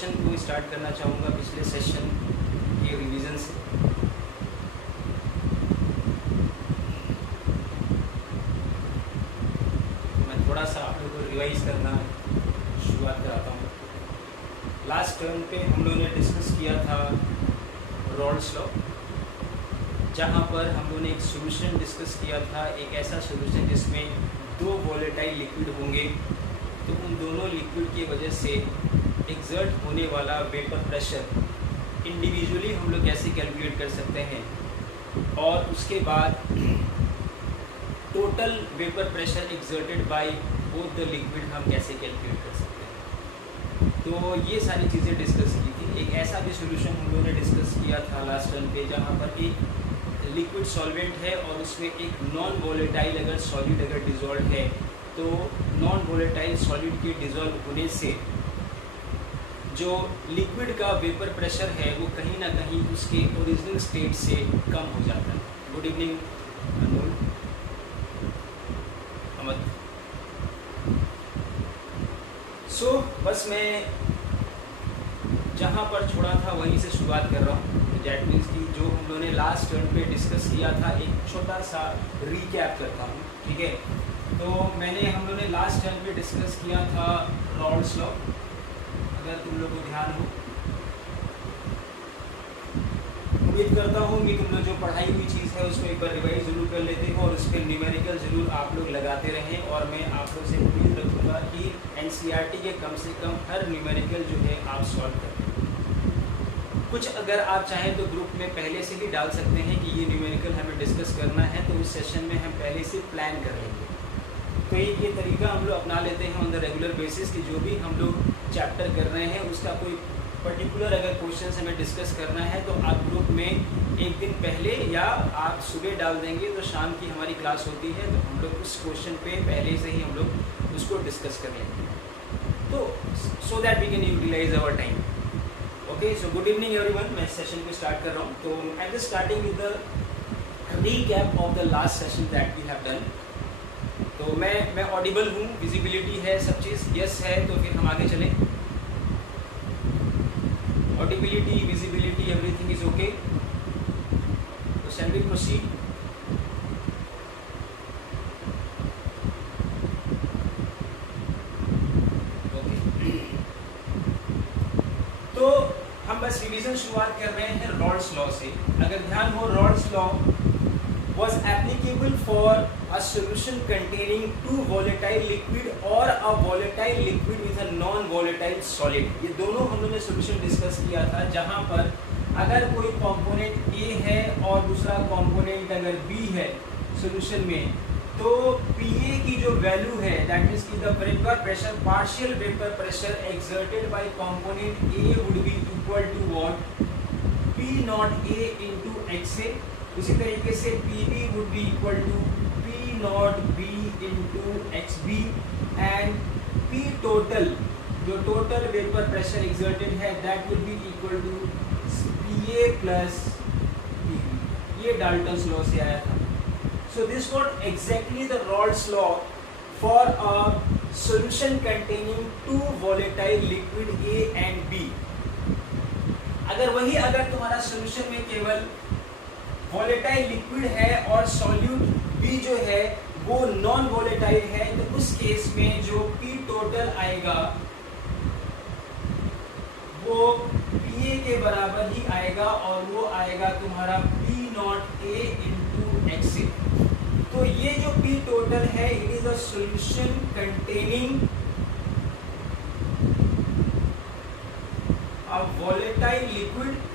Session को start करना चाहूँगा पिछले सेशन के रिवीजन से। मैं थोड़ा सा आप लोगों को रिवाइज करना शुरुआत कराता हूँ। लास्ट टर्म पे हम लोगों ने डिस्कस किया था रॉल्स लॉ, जहाँ पर हम लोगों ने एक सॉल्यूशन डिस्कस किया था, एक ऐसा सॉल्यूशन जिसमें दो वॉलेटाइल लिक्विड होंगे, तो उन दोनों लिक्विड की वजह से एक्सर्ट होने वाला वेपर प्रेशर इंडिविजुअली हम लोग कैसे कैलकुलेट कर सकते हैं, और उसके बाद total vapour pressure exerted by both the liquid हम कैसे कैलकुलेट कर सकते हैं। तो ये सारी चीज़ें डिस्कस की थी। एक ऐसा भी सॉल्यूशन हम लोगों ने डिस्कस किया था लास्ट टर्म पे, जहाँ पर एक लिक्विड सॉल्वेंट है और उसमें एक नॉन वॉलेटाइल अगर सॉलिड अगर डिजॉल्व है, तो नॉन वॉलेटाइल सॉलिड के डिजॉल्व होने से जो लिक्विड का वेपर प्रेशर है वो कहीं ना कहीं उसके ओरिजिनल स्टेट से कम हो जाता है। गुड इवनिंग अनमोल, अमद। सो बस मैं जहाँ पर छोड़ा था वहीं से शुरुआत कर रहा हूँ। दैट मीन्स कि जो हम लोगों ने लास्ट टर्म पे डिस्कस किया था, एक छोटा सा रीकैप करता हूँ, ठीक है। तो हम लोगों ने लास्ट टर्म पे डिस्कस किया था रॉल्स लॉ, अगर तुम लोग को ध्यान हो। उम्मीद करता हूँ कि तुम लोग जो पढ़ाई हुई चीज़ है उसको एक बार रिवाइज जरूर कर लेते हो और उस पर न्यूमेरिकल जरूर आप लोग लगाते रहें, और मैं आप लोग से उम्मीद रखूँगा कि NCERT के कम से कम हर न्यूमेरिकल जो है आप सॉल्व करें। कुछ अगर आप चाहें तो ग्रुप में पहले से ही डाल सकते हैं कि ये न्यूमेरिकल हमें डिस्कस करना है, तो उस सेशन में हम पहले से प्लान कर लेंगे। तो ये तरीका हम लोग अपना लेते हैं ऑन द रेगुलर बेसिस कि जो भी हम लोग चैप्टर कर रहे हैं उसका कोई पर्टिकुलर अगर क्वेश्चन हमें डिस्कस करना है, तो आप ग्रुप में एक दिन पहले या आप सुबह डाल देंगे, तो शाम की हमारी क्लास होती है, तो हम लोग उस क्वेश्चन पे पहले से ही हम लोग उसको डिस्कस कर लेंगे, तो so that we can utilize our time. Okay, so good evening everyone. मैं सेशन को स्टार्ट कर रहा हूँ। तो I am just starting with the recap of the last session that we have done. तो मैं ऑडिबल हूँ, विजिबिलिटी है, सब चीज़ यस है, तो फिर हम आगे चलें। Audibility, visibility, everything is okay, तो शैल वी प्रोसीड। तो हम बस रिवीजन शुरुआत कर रहे हैं रॉल्स लॉ से। अगर ध्यान हो, Rawls law was applicable for a solution containing two volatile liquid or a volatile liquid with a non-volatile solid। ये दोनों हम लोगों ने solution डिस्कस किया था, जहाँ पर अगर कोई कंपोनेंट A है और दूसरा कंपोनेंट अगर B है solution में, तो PA की जो वैल्यू है, दैट मीन्स की the vapour pressure, partial vapour pressure exerted by component A would be equal to what, P not A into XA। उसी तरीके से PB would be equal to P not B into XB, and P total, जो total vapour pressure exerted है, that would be equal to PA plus PB। ये Dalton's law से आया था। So this what exactly the Raoult's law for a solution containing two volatile liquid A and B। अगर तुम्हारा solution में केवल volatile liquid है और सॉल्यूट B जो है वो नॉन वॉलेटाइल है, तो उस केस में जो P टोटल आएगा वो PA के बराबर ही आएगा, और वो आएगा तुम्हारा P not A into XA। तो ये जो P टोटल है, it is a solution containing a volatile liquid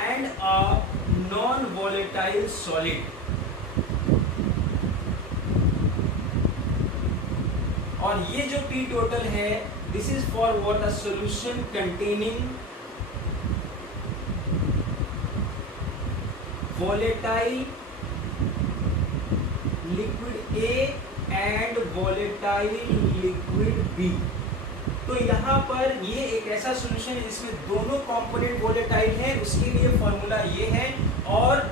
and a non-volatile solid। और ये जो P total है, this is for what, a solution containing volatile liquid A and volatile liquid B। तो यहाँ पर ये एक ऐसा सॉल्यूशन है जिसमें दोनों कंपोनेंट वोलेटाइल है, उसके लिए फॉर्मूला ये है, और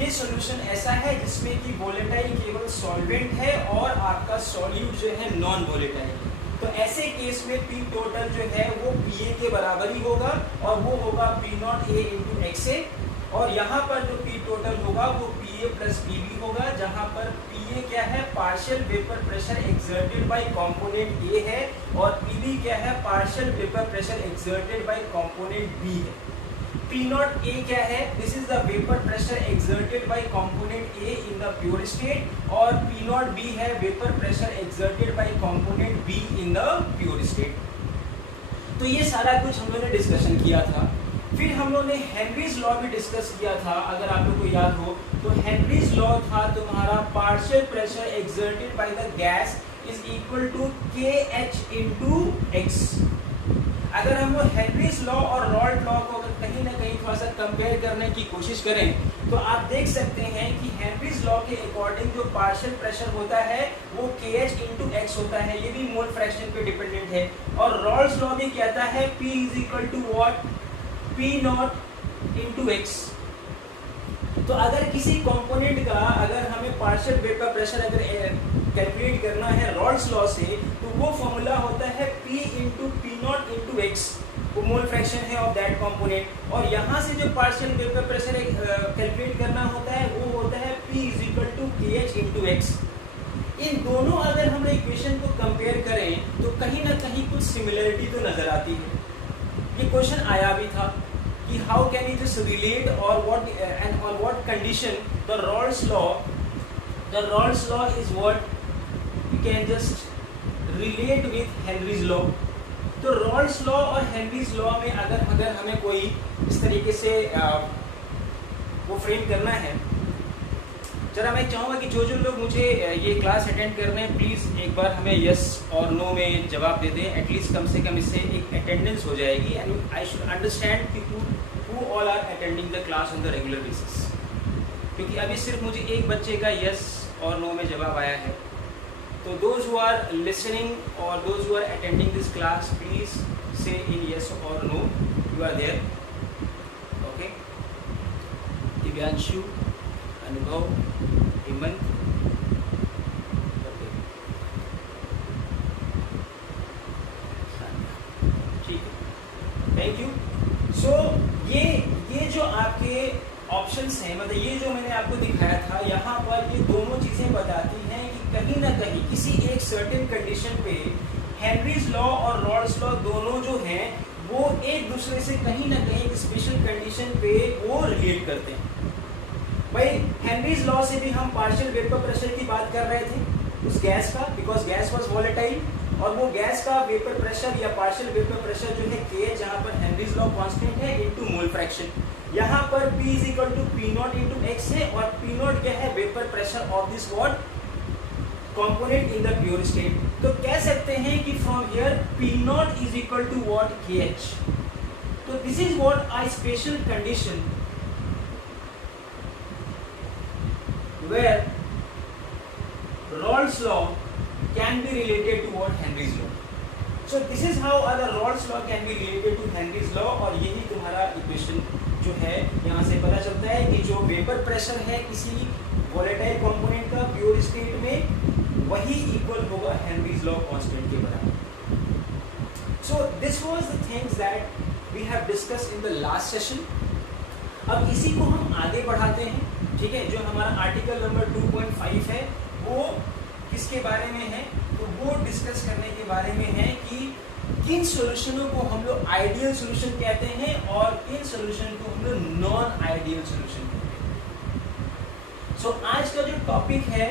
ये सॉल्यूशन ऐसा है जिसमें कि वोलेटाइल केवल सॉल्वेंट है और आपका सॉल्यूट जो है नॉन वोलेटाइल है। तो ऐसे केस में पी टोटल जो है वो पी ए के बराबर ही होगा और वो होगा P not A into x A, और यहाँ पर जो पी टोटल होगा वो P A plus P B होगा, जहाँ पर पी ए क्या है, partial vapour pressure exerted by component A है, और पी बी क्या है, partial vapour pressure exerted by component B है। P naught A क्या है, this is the vapour pressure exerted by component A in the pure state, और P naught B है vapour pressure exerted by component B in the pure state. तो ये सारा कुछ हम लोगों ने डिस्कशन किया था। फिर हम लोगों ने हेनरीज लॉ भी डिस्कस किया था, अगर आप लोगों को याद हो तो हेनरीज लॉ था तुम्हारा partial pressure exerted by the gas is equal to KH into X। अगर हम वो हेनरीज लॉ और रॉल्ट लॉ को अगर कहीं ना कहीं थोड़ा सा कंपेयर करने की कोशिश करें तो आप देख सकते हैं कि हेनरीज लॉ के अकॉर्डिंग जो पार्शियल प्रेशर होता है वो KH इनटू X होता है, ये भी मोल फ्रैक्शन पे डिपेंडेंट है। और रॉल्ट्स लॉ भी कहता है P is equal to what, P not into X। तो अगर किसी कंपोनेंट का अगर हमें पार्शियल वेपर प्रेशर अगर कैलकुलेट करना है रॉल्ट्स लॉ से, तो वो फॉर्मूला होता है P into P not into x, वो मोल फ्रैक्शन है ऑफ दैट कंपोनेंट। और यहाँ से जो पार्शियल वेपर प्रेशर कैलकुलेट करना होता है वो होता है P is equal to KH into X. इन दोनों अगर हम इक्वेशन को कंपेयर करें तो कहीं ना कहीं कुछ सिमिलरिटी तो नजर आती है। ये क्वेश्चन आया भी था कि how can you just relate और what and on what condition the Raoult's law is what you can just relate with Henry's law। तो रॉल्ट्स लॉ और हेनरीज लॉ में अगर हमें कोई इस तरीके से वो फ्रेम करना है, जरा मैं चाहूँगा कि जो लोग मुझे ये क्लास अटेंड कर रहे हैं प्लीज़ एक बार हमें यस और नो में जवाब दे दें, एटलीस्ट कम से कम इससे एक अटेंडेंस हो जाएगी एंड आई शुड अंडरस्टैंड कि who all are attending the class on the regular basis. क्योंकि अभी सिर्फ मुझे एक बच्चे का यस और नो में जवाब आया है। तो those who are listening or those who are attending this class, please say in yes or no you are there. Okay? Divyanshu, Anubhav, Hemant. Okay. ठीक है, thank you. So ये जो आपके ऑप्शंस हैं, मतलब ये जो मैंने आपको दिखाया था यहाँ पर, ये दोनों चीजें बताती हैं कि कहीं ना कहीं किसी एक सर्टेन कंडीशन पे हेनरीज लॉ और रॉल्ट्स लॉ दोनों जो हैं वो एक दूसरे से कहीं ना कहीं एक स्पेशल कंडीशन पे वो रिलेट करते हैं। भाई हेनरीज लॉ से भी हम पार्शियल वेपर प्रेशर की बात कर रहे थे उस गैस का, बिकॉज गैस वाज वॉलेटाइल, और वो गैस का वेपर प्रेशर या पार्शियल वेपर प्रेशर जो है K, जहाँ पर हेनरीज लॉ कांस्टेंट है, इनटू मोल फ्रैक्शन। यहाँ पर P is equal to P not into x है, और पी नॉट क्या है, vapour pressure of this what component in the pure state. तो कह सकते हैं कि from here P not is equal to what, KH। तो this is what a special condition where Rolle's law can be related to what Henry's law. So this is how the Rolle's law can be related to Henry's law, और यही तुम्हारा equation जो है यहाँ से पता चलता है कि जो वेपर प्रेशर है किसी वोलेटाइल कंपोनेंट का प्योर स्टेट में वही इक्वल होगा हेनरीज लॉ कांस्टेंट के बराबर। So this was the things that we have discussed in the last session. अब इसी को हम आगे बढ़ाते हैं, ठीक है। जो हमारा आर्टिकल नंबर 2.5 है वो किसके बारे में है, तो वो डिस्कस करने के बारे में है कि किन सॉल्यूशनों को हम लोग आइडियल सॉल्यूशन कहते हैं और किन सॉल्यूशन को हम लोग नॉन आइडियल सॉल्यूशन कहते हैं। सो आज का जो टॉपिक है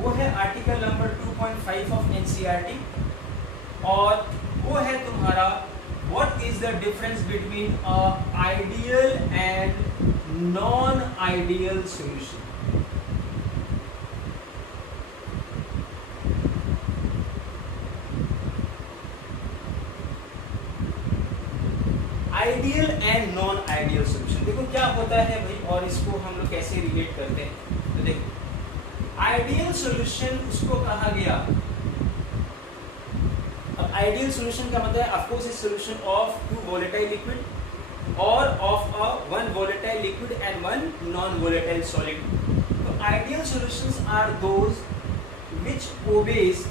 वो है आर्टिकल नंबर 2.5 ऑफ एनसीईआरटी, और वो है तुम्हारा what is the difference between a ideal and non ideal solution. Ideal and non ideal solution, देखो क्या होता है भाई, और इसको हम लोग कैसे रिलेट करते हैं। तो देखो आइडियल सॉल्यूशन उसको कहा गया, अब आइडियल सॉल्यूशन का मतलब है of course is solution of two volatile liquid और of a one volatile liquid and one non volatile solid. तो ideal solutions are those which obeys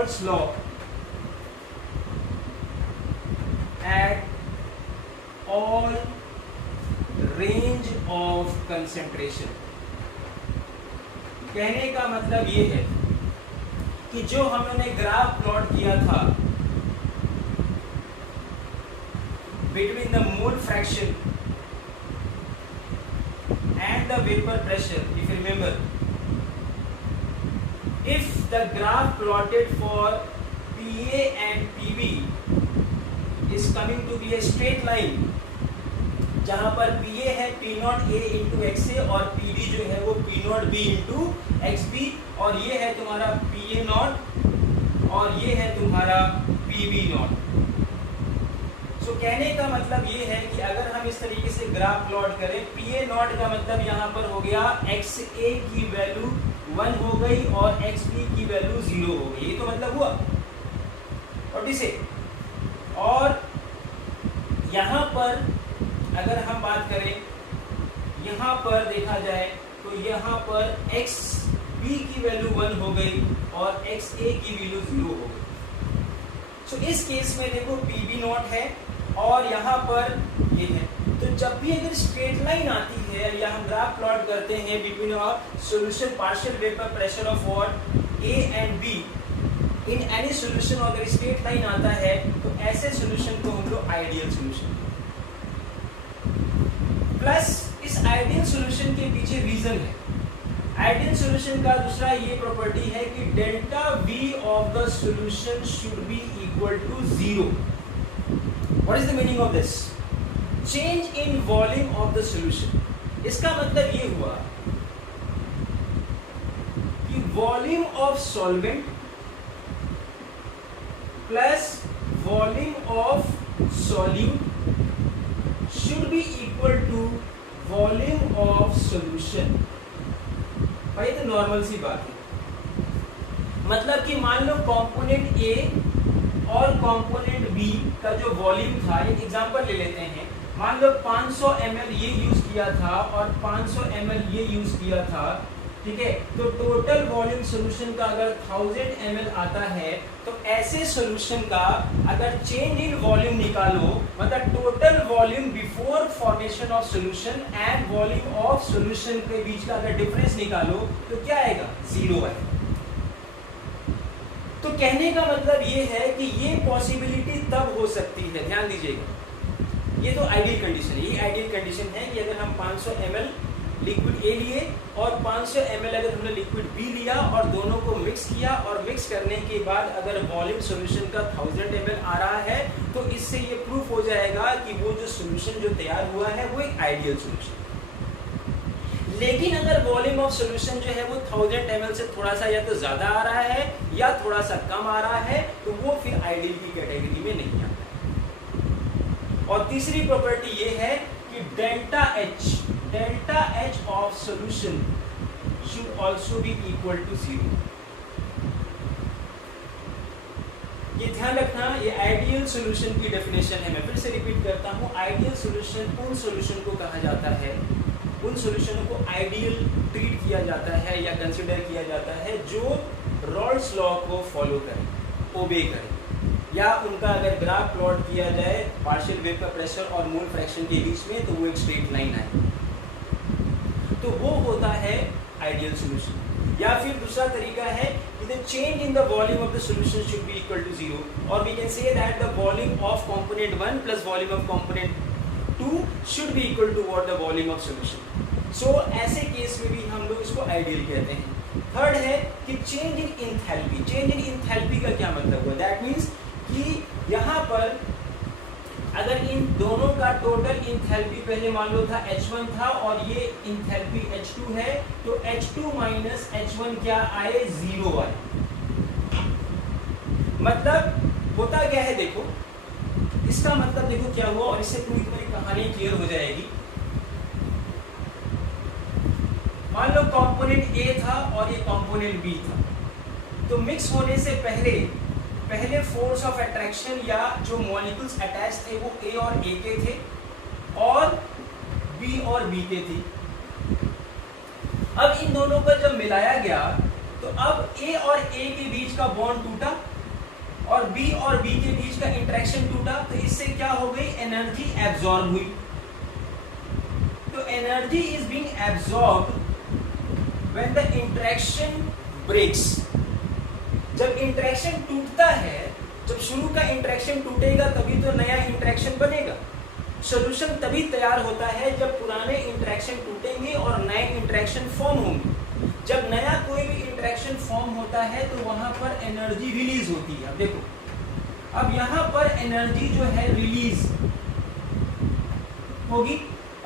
Raoult's law at all range of concentration. कहने का मतलब ये है कि जो हमने ग्राफ प्लॉट किया था between the mole fraction and the vapor pressure, if you remember, if the graph plotted for PA and PB is coming to be a straight line, जहां पर PA है P not A into XA और PB जो है वो P not B into XB, और ये है तुम्हारा PA नॉट और ये है तुम्हारा PB नॉट. सो कहने का मतलब ये है कि अगर हम इस तरीके से ग्राफ प्लॉट करें, PA नॉट का मतलब यहाँ पर हो गया XA की वैल्यू 1 हो गई और XB की वैल्यू 0 हो गई. ये तो मतलब हुआ. और इसे और यहाँ पर अगर हम बात करें, यहाँ पर देखा जाए तो यहाँ पर XB की वैल्यू 1 हो गई और XA की वैल्यू 0 हो गई. सो इस केस में देखो PB नॉट है और यहाँ पर ये है. तो जब भी अगर स्ट्रेट लाइन आती है या हम ग्राफ प्लॉट करते हैं between solution partial vapour pressure of what A and B in any solution, अगर स्ट्रेट लाइन आता है तो ऐसे सॉल्यूशन को हम लोग आइडियल सॉल्यूशन. प्लस इस आइडियल सॉल्यूशन के पीछे रीजन है. आइडियल सॉल्यूशन का दूसरा ये प्रॉपर्टी है कि delta V of the solution should be equal to 0. What is the meaning of this? Change in volume of the solution. इसका मतलब ये हुआ कि volume of solvent plus volume of solute should be equal to volume of solution. भाई तो normal सी बात है. मतलब कि मान लो कंपोनेंट A और कंपोनेंट B का जो वॉल्यूम था, एक एग्जांपल ले लेते हैं. मान लो 500 ml ये यूज किया था और 500 ml ये यूज किया था, ठीक है. तो टोटल वॉल्यूम सॉल्यूशन का अगर 1000 ml आता है तो ऐसे सॉल्यूशन का अगर चेंज इन वॉल्यूम निकालो, मतलब total volume before formation of solution and volume of solution के बीच का अगर डिफरेंस निकालो तो क्या आएगा? 0 आएगा. तो कहने का मतलब ये है कि ये पॉसिबिलिटी तब हो सकती है, ध्यान दीजिएगा. ये तो आइडियल कंडीशन है. ये आइडियल कंडीशन है कि अगर हम 500 ml लिक्विड A लिए और 500 ml अगर हमने लिक्विड B लिया और दोनों को मिक्स किया और मिक्स करने के बाद अगर वॉल्यूम सॉल्यूशन का 1000 ml आ रहा है तो इससे ये प्रूफ हो जाएगा कि वो जो सॉल्यूशन जो तैयार हुआ है वो एक आइडियल सॉल्यूशन. लेकिन अगर वॉल्यूम ऑफ सॉल्यूशन जो है वो 1000 ml से थोड़ा सा या तो ज्यादा आ रहा है या थोड़ा सा कम आ रहा है तो वो फिर आइडियल की कैटेगरी में नहीं आता है. और तीसरी प्रॉपर्टी ये है कि delta H of solution should also be equal to 0. ये ध्यान रखना, ये आइडियल सॉल्यूशन की डेफिनेशन है. मैं फिर से रिपीट करता हूँ. आइडियल सॉल्यूशन उन सॉल्यूशन को कहा जाता है, उन सॉल्यूशनों को आइडियल ट्रीट किया जाता है या कंसिडर किया जाता है जो रॉल्स लॉ को फॉलो करें, ओबे करें, या उनका अगर ग्राफ प्लॉट किया जाए पार्शियल वेपर प्रेशर और मोल फ्रैक्शन के बीच में तो वो एक स्ट्रेट लाइन आए तो वो होता है आइडियल सॉल्यूशन. या फिर दूसरा तरीका है कि the change in the volume of the solution should be equal to 0, और we can say that the volume of component 1 plus volume of component 2 should be equal to what the volume of solution. So ऐसे case में भी हम लोग इसको ideal कहते हैं. Third है कि change in enthalpy. Change in enthalpy का क्या मतलब हुआ? दैट मीन्स कि यहाँ पर अगर इन दोनों का टोटल इंथैल्पी पहले मान लो था H1 था और ये इंथैल्पी H2 है तो H2 माइनस H1 क्या आए? 0 आए. मतलब होता क्या है देखो, इसका मतलब देखो क्या हुआ और इससे पूरी तुम्हारी कहानी क्लियर हो जाएगी. मान लो कंपोनेंट A था और ये कंपोनेंट B था, तो मिक्स होने से पहले फोर्स ऑफ अट्रैक्शन या जो मॉलिक्यूल्स अटैच थे वो A और A के थे और B और B के थे. अब इन दोनों को जब मिलाया गया तो अब A और A के बीच का बॉन्ड टूटा और बी के बीच का इंटरेक्शन टूटा, तो इससे क्या हो गई, एनर्जी एब्जॉर्ब हुई। तो energy is being absorbed when the interaction breaks. जब इंटरेक्शन टूटता है, जब शुरू का इंटरेक्शन टूटेगा तभी तो नया इंटरेक्शन बनेगा। सॉल्यूशन तभी तैयार होता है जब पुराने इंटरेक्शन टूटेंगे और नए इंटरेक्शन फॉर्म होंगे। जब नया कोई भी इंटरेक्शन फॉर्म होता है तो वहां पर एनर्जी रिलीज होती है। अब देखो, अब यहां पर एनर्जी जो है रिलीज होगी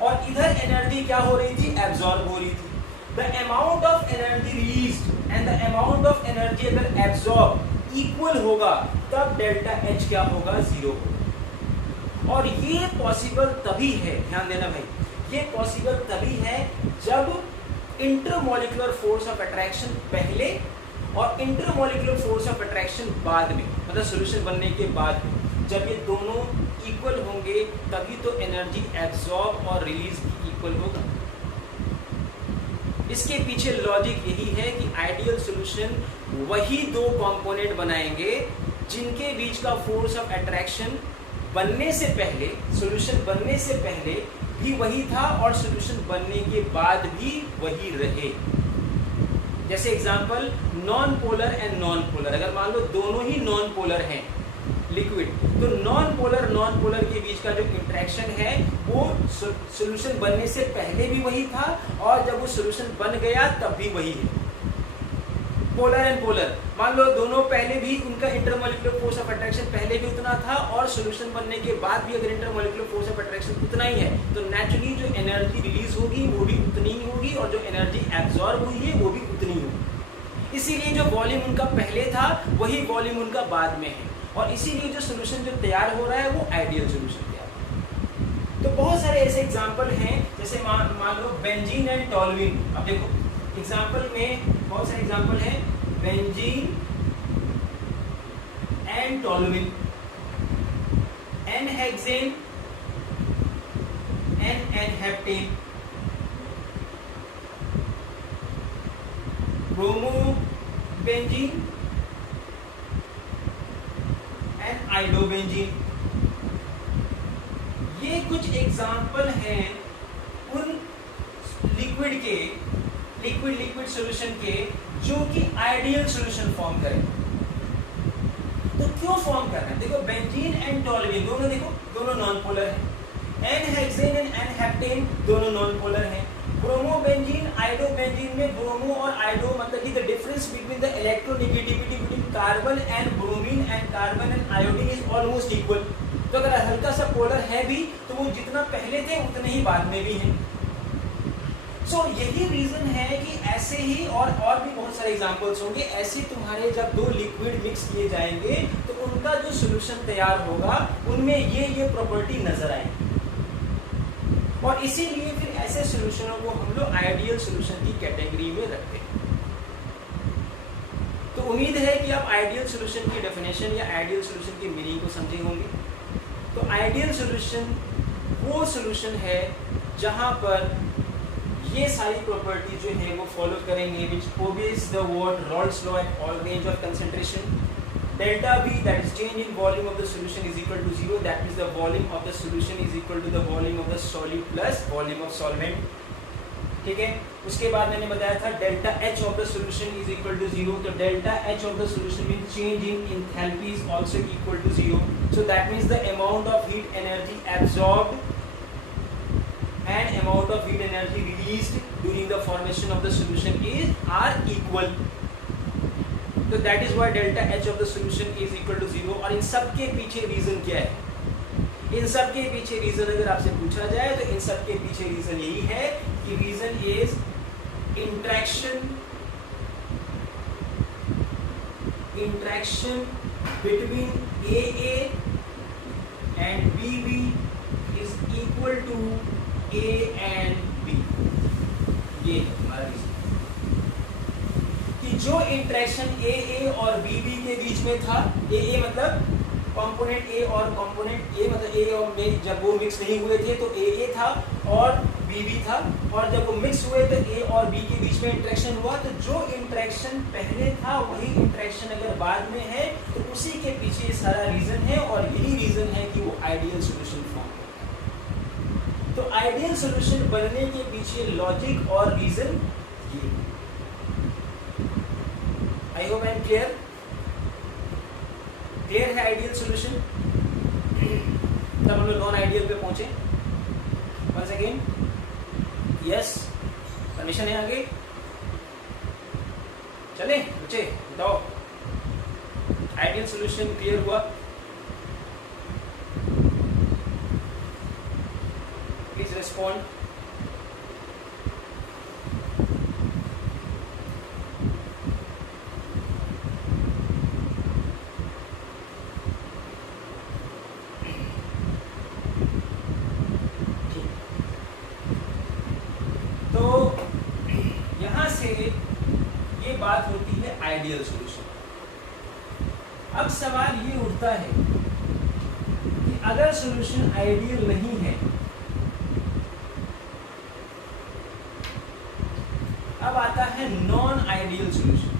और इधर एनर्जी क्या हो रही थी, एब्जॉर्ब हो रही थी। The amount of energy released and the amount of energy अगर एब्जॉर्ब इक्वल होगा तब डेल्टा एच क्या होगा, 0 होगा। और ये पॉसिबल तभी है, ध्यान देना भाई, ये पॉसिबल तभी है जब इंटरमॉलिक्यूलर फोर्स ऑफ अट्रैक्शन पहले और इंटरमॉलिक्यूलर फोर्स ऑफ अट्रैक्शन बाद में, मतलब सॉल्यूशन बनने के बाद में, जब ये दोनों इक्वल होंगे तभी तो एनर्जी एब्जॉर्ब और रिलीज भी इक्वल होगा। इसके पीछे लॉजिक यही है कि आइडियल सॉल्यूशन वही दो कंपोनेंट बनाएंगे जिनके बीच का फोर्स ऑफ अट्रैक्शन बनने से पहले, सॉल्यूशन बनने से पहले भी वही था और सॉल्यूशन बनने के बाद भी वही रहे। जैसे example, non polar and non polar, अगर मान लो दोनों ही नॉन पोलर हैं लिक्विड, तो नॉन पोलर के बीच का जो इंटरेक्शन है वो सॉल्यूशन बनने से पहले भी वही था और जब वो सॉल्यूशन बन गया तब भी वही है। पोलर एंड पोलर, मान लो दोनों पहले भी उनका इंटरमॉलिक्यूलर फोर्स ऑफ अट्रैक्शन पहले भी उतना था और सॉल्यूशन बनने के बाद भी अगर इंटरमॉलिक्यूलर फोर्स ऑफ अट्रैक्शन उतना ही है तो नेचुरली जो एनर्जी रिलीज होगी वो भी उतनी ही होगी और जो एनर्जी एब्जॉर्ब हुई है वो भी उतनी ही होगी। इसीलिए जो वॉल्यूम उनका पहले था वही वॉल्यूम उनका बाद में है और इसीलिए जो सॉल्यूशन जो तैयार हो रहा है वो आइडियल सॉल्यूशन तैयार है। तो बहुत सारे ऐसे एग्जाम्पल हैं, जैसे मान लो बेंजीन एंड टॉल्यूइन। अब देखो एग्जाम्पल में बहुत सारे एग्जाम्पल हैं, benzene and toluene, N-hexane, n-heptane, bromobenzene and iodobenzene. ये कुछ एग्जाम्पल हैं उन लिक्विड सॉल्यूशन के जो कि आइडियल सॉल्यूशन फॉर्म करें। तो क्यों फॉर्म कर रहे हैं, देखो बेंजीन एंड टॉल्यूइन दोनों, देखो दोनों नॉन पोलर हैं। एन-हेक्सेन एंड एन-हेप्टेन दोनों नॉन पोलर हैं। ब्रोमोबेंजीन, आइडोबेंजीन में ब्रोमो और आइडो मतलब कि the difference between the electronegativity between carbon and bromine and carbon and iodine is almost equal. तो अगर हल्का सा पोलर है भी तो वो जितना पहले थे उतने ही बाद में भी हैं। यही रीजन है कि ऐसे ही और भी बहुत सारे एग्जांपल्स होंगे। ऐसे तुम्हारे जब दो लिक्विड मिक्स किए जाएंगे तो उनका जो सॉल्यूशन तैयार होगा उनमें ये प्रॉपर्टी नजर आएगी और इसीलिए फिर ऐसे सॉल्यूशनों को हम लोग आइडियल सॉल्यूशन की कैटेगरी में रखते हैं। तो उम्मीद है कि आप आइडियल सॉल्यूशन की डेफिनेशन या आइडियल सॉल्यूशन की मीनिंग को समझे होंगे। तो आइडियल सॉल्यूशन वो सॉल्यूशन है जहां पर ये सारी प्रॉपर्टी जो है वो फॉलो करेंगे, which obeys the word Raoult's law at all range of concentration. Delta V, that is change in volume of the solution, is equal to 0. That means the volume of the solution is equal to the volume of the solute plus volume of solvent. ठीक है, उसके बाद मैंने बताया था delta H of the solution is equal to 0. तो delta H of the solution means change in enthalpy is also equal to 0. So that means the amount of heat energy absorbed and amount of heat energy released during the formation of the solution are equal. So that is why delta H of the solution is equal to 0. और इन सब के पीछे reason क्या है? इन सब के पीछे reason अगर आपसे पूछा जाए तो इन सब के पीछे रीजन यही है कि reason is interaction between AA and BB is equal to A and B। ये है हमारा रीजन कि जो इंटरेक्शन AA और BB के बीच में था, AA मतलब कंपोनेंट A और कंपोनेंट A मतलब A और B जब वो मिक्स नहीं हुए थे तो AA था और बी भी था, और जब वो मिक्स हुए तो ए और बी के बीच में इंटरेक्शन हुआ, तो जो इंटरेक्शन पहले था वही इंटरेक्शन अगर बाद में है तो उसी के पीछे सारा रीजन है, और यही रीजन है कि वो आइडियल सॉल्यूशन फॉर्म होता है। तो आइडियल सॉल्यूशन बनने के पीछे लॉजिक और रीजन ये। I hope I am clear. Clear है आइडियल सॉल्यूशन। तब हम लोग नॉन आइडियल पे पहुंचे। वंस अगेन यस, परमिशन है आगे चले बच्चे, बताओ आइडियल सॉल्यूशन क्लियर हुआ? Please respond. बात होती है आइडियल सॉल्यूशन। अब सवाल ये उठता है कि अगर सॉल्यूशन आइडियल नहीं है, अब आता है नॉन आइडियल सॉल्यूशन।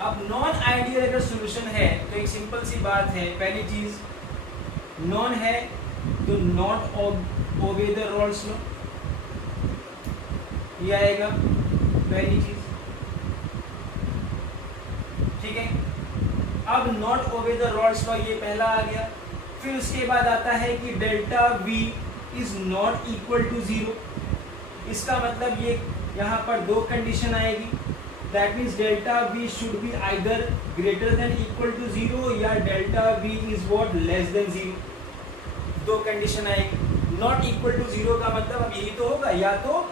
अब नॉन आइडियल अगर सॉल्यूशन है तो एक सिंपल सी बात है, पहली चीज नॉन है तो not obey the Raoult's law, ये आएगा पहली चीज, ठीक है। अब not obey the Raoult's law ये पहला आ गया। फिर उसके बाद आता है कि delta V is not equal to zero. इसका मतलब ये यहाँ पर दो कंडीशन आएगी, that means delta V should be either greater than equal to zero या delta V is what less than zero. दो कंडीशन आएगी। नॉट इक्वल टू जीरो का मतलब अब यही तो होगा, या तो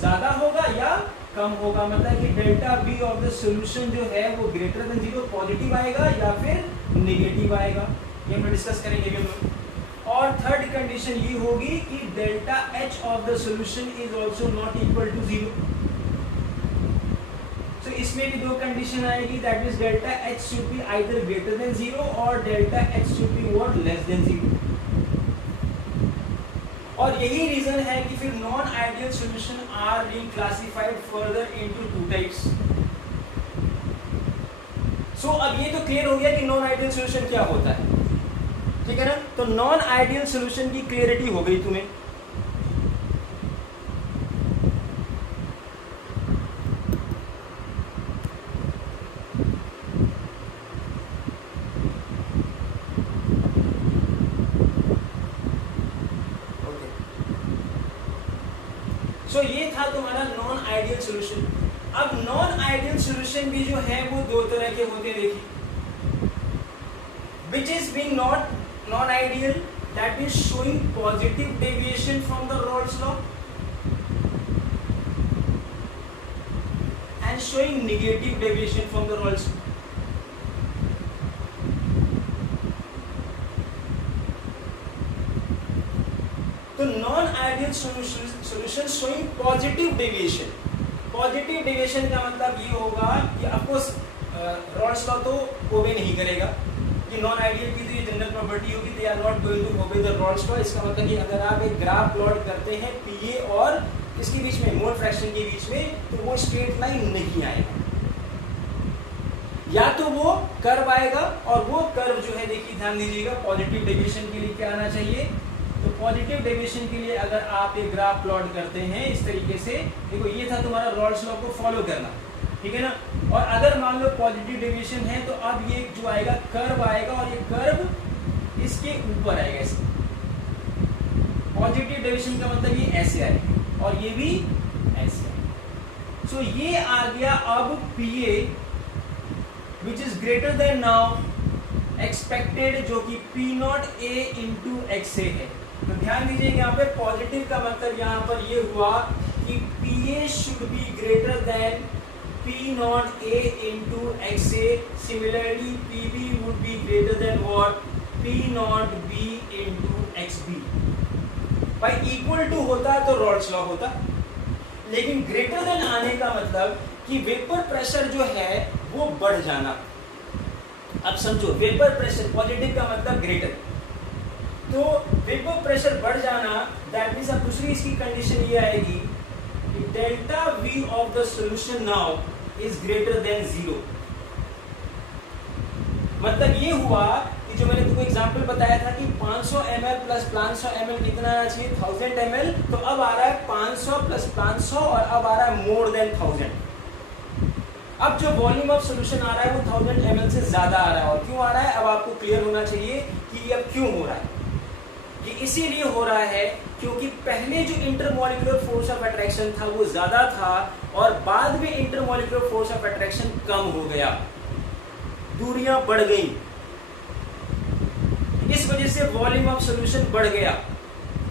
ज्यादा होगा या कम होगा, मतलब कि delta B of the solution जो है वो ग्रेटर देन जीरो पॉजिटिव आएगा या फिर नेगेटिव आएगा, ये हम डिस्कस करेंगे भी हम लोग। और थर्ड कंडीशन ये होगी कि delta H of the solution is also not equal to zero. तो इसमें भी दो कंडीशन आएगी, that means delta H should be either greater than zero और delta H should be what less than zero. और यही रीजन है कि फिर non ideal solution are being classified further into two types. So अब ये तो क्लियर हो गया कि नॉन आइडियल सॉल्यूशन क्या होता है, ठीक है ना। तो नॉन आइडियल सॉल्यूशन की क्लियरिटी हो गई तुम्हें। सो ये था तुम्हारा नॉन आइडियल सॉल्यूशन। अब नॉन आइडियल सॉल्यूशन भी जो है वो दो तरह के होते हैं, देखिए। Which is being non ideal, that means showing positive deviation from the Raoult's law and showing negative deviation from the Raoult's law. तो non ideal solution showing positive deviation. Positive deviation का मतलब ये होगा कि ऑफकोर्स रोल्स लॉ तो ओबे नहीं करेगा, कि नॉन आइडियल की तो ये जनरल प्रॉपर्टी होगी, they are not going to obey the Raoult's law. इसका मतलब कि अगर आप एक ग्राफ प्लॉट करते हैं पीए और इसके बीच में मोल फ्रैक्शन के बीच में, तो वो स्ट्रेट लाइन नहीं आएगा, या तो वो कर्व आएगा, और वो कर्व जो है देखिए ध्यान दीजिएगा, पॉजिटिव डेविएशन के लिए क्या आना चाहिए। तो पॉजिटिव डेविएशन के लिए अगर आप एक ग्राफ प्लॉट करते हैं इस तरीके से, देखो ये था तुम्हारा रोल्स लॉ को फॉलो करना, ठीक है ना। और अगर मान लो पॉजिटिव डेविएशन है तो अब ये जो आएगा कर्व आएगा, और ये कर्व इसके ऊपर आएगा, इसके पॉजिटिव डेविएशन का मतलब ये ऐसे आएगा और ये भी ऐसे आएगा। सो ये आ गया अब PA which is greater than now expected, जो कि P not A into x A है। तो ध्यान दीजिए यहाँ पे पॉजिटिव का मतलब यहाँ पर ये हुआ कि P A should be greater than P not A into x A. Similarly P B would be greater than what, P not B into x B. भाई इक्वल टू होता तो रोल्स लॉ होता, लेकिन ग्रेटर देन आने का मतलब कि vapour pressure जो है वो बढ़ जाना। अब समझो वेपर प्रेशर, पॉजिटिव का मतलब ग्रेटर, तो वेपर प्रेशर बढ़ जाना, दैट मीन्स अब दूसरी इसकी कंडीशन ये आएगी कि delta we of the solution now is greater then 0। मतलब ये हुआ कि जो मैंने तुमको एग्जांपल बताया था कि 500 ml प्लस 500 ml कितना आना चाहिए, 1000 ml, तो अब आ रहा है 500 प्लस 500 और अब आ रहा है मोर देन 1000। अब जो वॉल्यूम ऑफ सॉल्यूशन आ रहा है वो 1000 ml से ज्यादा आ रहा है। और क्यों आ रहा है, अब आपको क्लियर होना चाहिए कि ये अब क्यों हो रहा है। ये इसीलिए हो रहा है क्योंकि पहले जो इंटरमॉलिक्यूलर फोर्स ऑफ अट्रैक्शन था वो ज्यादा था और बाद में इंटरमॉलिक्यूलर फोर्स ऑफ अट्रैक्शन कम हो गया, दूरियां बढ़ गई। इस वजह से वॉल्यूम ऑफ सॉल्यूशन बढ़ गया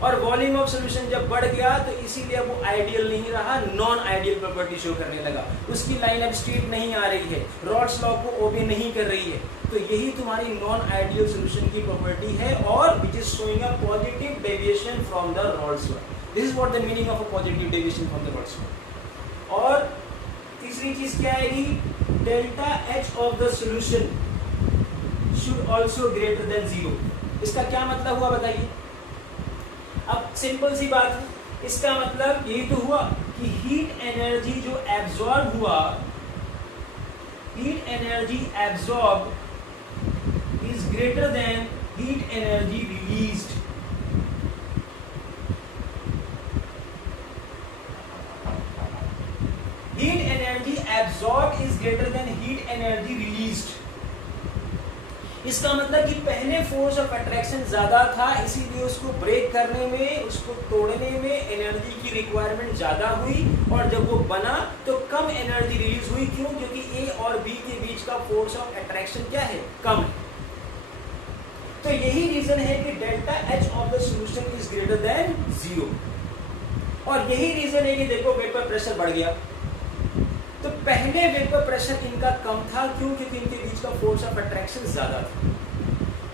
और वॉल्यूम ऑफ सॉल्यूशन जब बढ़ गया तो इसीलिए वो आइडियल नहीं रहा, नॉन आइडियल प्रॉपर्टी शो करने लगा। उसकी लाइन अब स्ट्रेट नहीं आ रही है, रॉल्स लॉ को ओबे नहीं कर रही है। तो यही तुम्हारी नॉन आइडियल सॉल्यूशन की प्रॉपर्टी है और which is showing a positive deviation from the Raoult's law. This is what the meaning of a positive deviation from the Raoult's law. और तीसरी चीज क्या आएगी, delta H of the solution should also greater than 0। इसका क्या मतलब हुआ बताइए। अब सिंपल सी बात है, इसका मतलब यही तो हुआ कि हीट एनर्जी जो एब्जॉर्ब हुआ, heat energy absorb is greater then heat energy released. Heat energy absorb is greater then heat energy released. इसका मतलब कि पहले फोर्स ऑफ अट्रैक्शन ज्यादा था, इसीलिए उसको ब्रेक करने में, उसको तोड़ने में एनर्जी की रिक्वायरमेंट ज्यादा हुई और जब वो बना तो कम एनर्जी रिलीज हुई। क्यों? क्योंकि ए और बी के बीच का फोर्स ऑफ अट्रैक्शन क्या है, कम है। तो यही रीजन है कि delta H of the solution is greater then 0 और यही रीजन है कि देखो वेपर प्रेशर बढ़ गया। तो पहले वेपर प्रेशर इनका कम था, क्यों? क्योंकि इनके बीच का फोर्स ऑफ अट्रैक्शन ज्यादा था।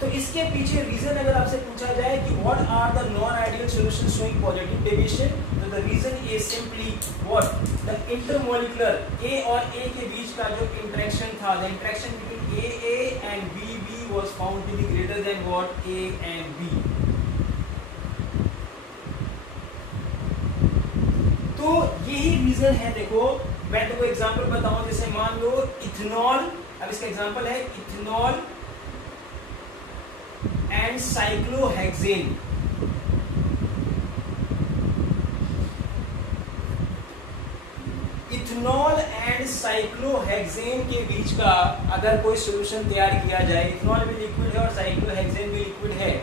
तो इसके पीछे रीजन अगर आपसे पूछा जाए कि what are the non ideal solution showing positive deviation, तो the reason is simply what, the intermolecular A और ए के बीच का जो इंटरेक्शन था, the interaction between A and B was found to be greater than what, A and B. तो यही reason है। देखो मैं तुमको एग्जांपल बताऊं, जैसे मान लो इथेनॉल, अब इसका एग्जांपल है ethanol and cyclohexane. Ethanol and cyclohexane के बीच का अगर कोई सॉल्यूशन तैयार किया जाए, इथेनॉल भी लिक्विड है और साइक्लोहेक्सेन भी लिक्विड है,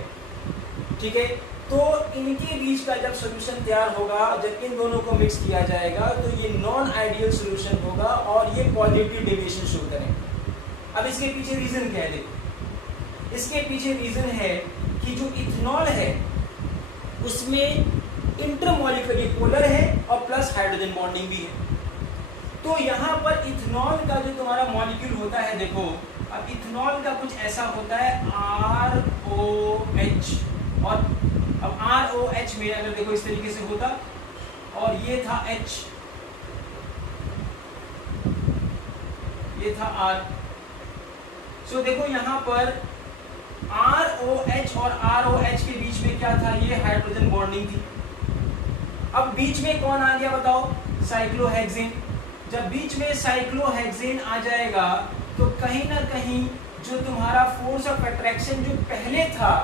ठीक है, तो इनके बीच का जब सॉल्यूशन तैयार होगा, जब इन दोनों को मिक्स किया जाएगा तो ये नॉन आइडियल सॉल्यूशन होगा और ये पॉजिटिव डेविएशन शो करेगा। अब इसके पीछे रीजन क्या है, देखो इसके पीछे रीजन है कि जो इथेनॉल है उसमें इंटरमॉलिक्यूलर पोलर है और प्लस हाइड्रोजन बॉन्डिंग भी है। तो यहाँ पर इथेनॉल का जो तुम्हारा मॉलिक्यूल होता है, देखो अब इथेनॉल का कुछ ऐसा होता है ROH, और अब ROH में अगर देखो इस तरीके से होता और ये था H, ये था R। सो देखो यहाँ पर ROH और ROH के बीच में क्या था, ये हाइड्रोजन बॉन्डिंग थी। अब बीच में कौन आ गया बताओ, साइक्लोहेक्सेन। जब बीच में साइक्लोहेक्सेन आ जाएगा तो कहीं ना कहीं जो तुम्हारा फोर्स ऑफ अट्रैक्शन जो पहले था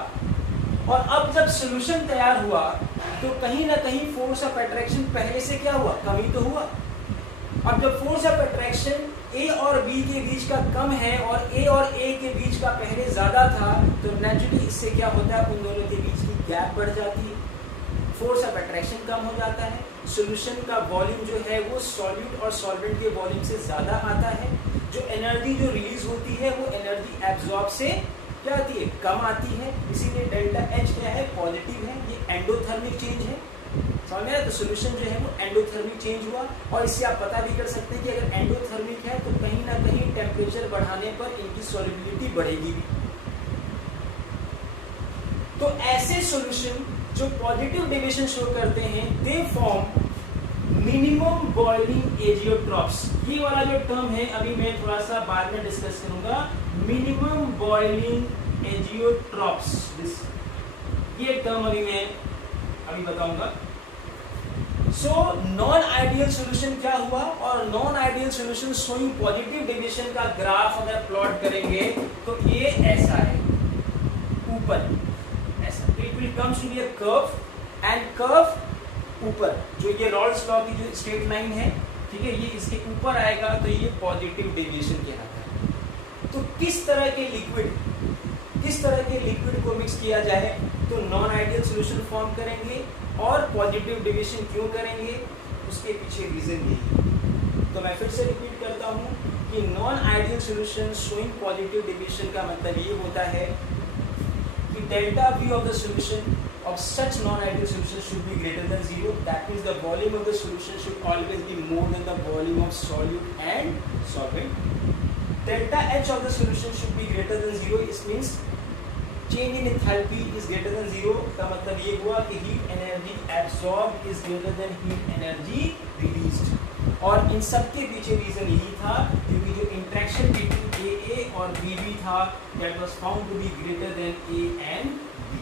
और अब जब सॉल्यूशन तैयार हुआ तो कहीं ना कहीं फोर्स ऑफ अट्रैक्शन पहले से क्या हुआ, कमी तो हुआ। अब जब फोर्स ऑफ अट्रैक्शन ए और बी के बीच का कम है और ए और ए के बीच का पहले ज्यादा था, तो नेचुरली इससे क्या होता है, उन दोनों के बीच की गैप बढ़ जाती है, फोर्स ऑफ अट्रैक्शन कम हो जाता है, सॉल्यूशन का वॉल्यूम जो है वो सॉल्यूट और सॉल्वेंट के वॉल्यूम से ज्यादा आता है, जो एनर्जी जो रिलीज होती है वो एनर्जी एब्जॉर्ब से क्या आती है, कम आती है। इसीलिए डेल्टा एच क्या है, पॉजिटिव है, ये एंडोथर्मिक चेंज है, समझ में आया। तो सॉल्यूशन जो है वो एंडोथर्मिक चेंज हुआ और इससे आप पता भी कर सकते हैं कि अगर एंडोथर्मिक है तो कहीं ना कहीं टेम्परेचर बढ़ाने पर इनकी सॉल्युबिलिटी बढ़ेगी भी। तो ऐसे सॉल्यूशन जो पॉजिटिव डेविएशन शो करते हैं, they form minimum boiling azeotropes. ये वाला जो टर्म है अभी मैं थोड़ा सा बाद में डिस्कस करूंगा, मिनिमम बॉइलिंग एजियोट्रॉप्स। ये एक टर्म अभी बताऊंगा। सो नॉन आइडियल सॉल्यूशन क्या हुआ, और non ideal solution showing positive deviation का ग्राफ अगर प्लॉट करेंगे तो ये ऐसा है, ऊपर ऐसा, it will comes to be a curve, and curve ऊपर जो ये रॉल्स लॉ की जो स्ट्रेट लाइन है, ठीक है, ये इसके ऊपर आएगा तो ये पॉजिटिव डेविएशन कहलाता है। तो किस तरह के लिक्विड को मिक्स किया जाए तो नॉन आइडियल सॉल्यूशन फॉर्म करेंगे, और पॉजिटिव डेविएशन क्यों करेंगे, उसके पीछे रीजन यही है। तो मैं फिर से रिपीट करता हूँ कि non ideal solution showing positive deviation का मतलब ये होता है कि delta V of the solution of such non-ideal solution should be greater than 0. That means the volume of the solution should always be more than the volume of solute and solvent. Delta H of the solution should be greater than 0. It means change in enthalpy is greater than 0. का मतलब ये हुआ कि heat energy absorbed is greater than heat energy released. और इन सब के पीछे reason यही था क्योंकि जो इंटरेक्शन बिटवीन AA और BB था that was found to be greater than A and B.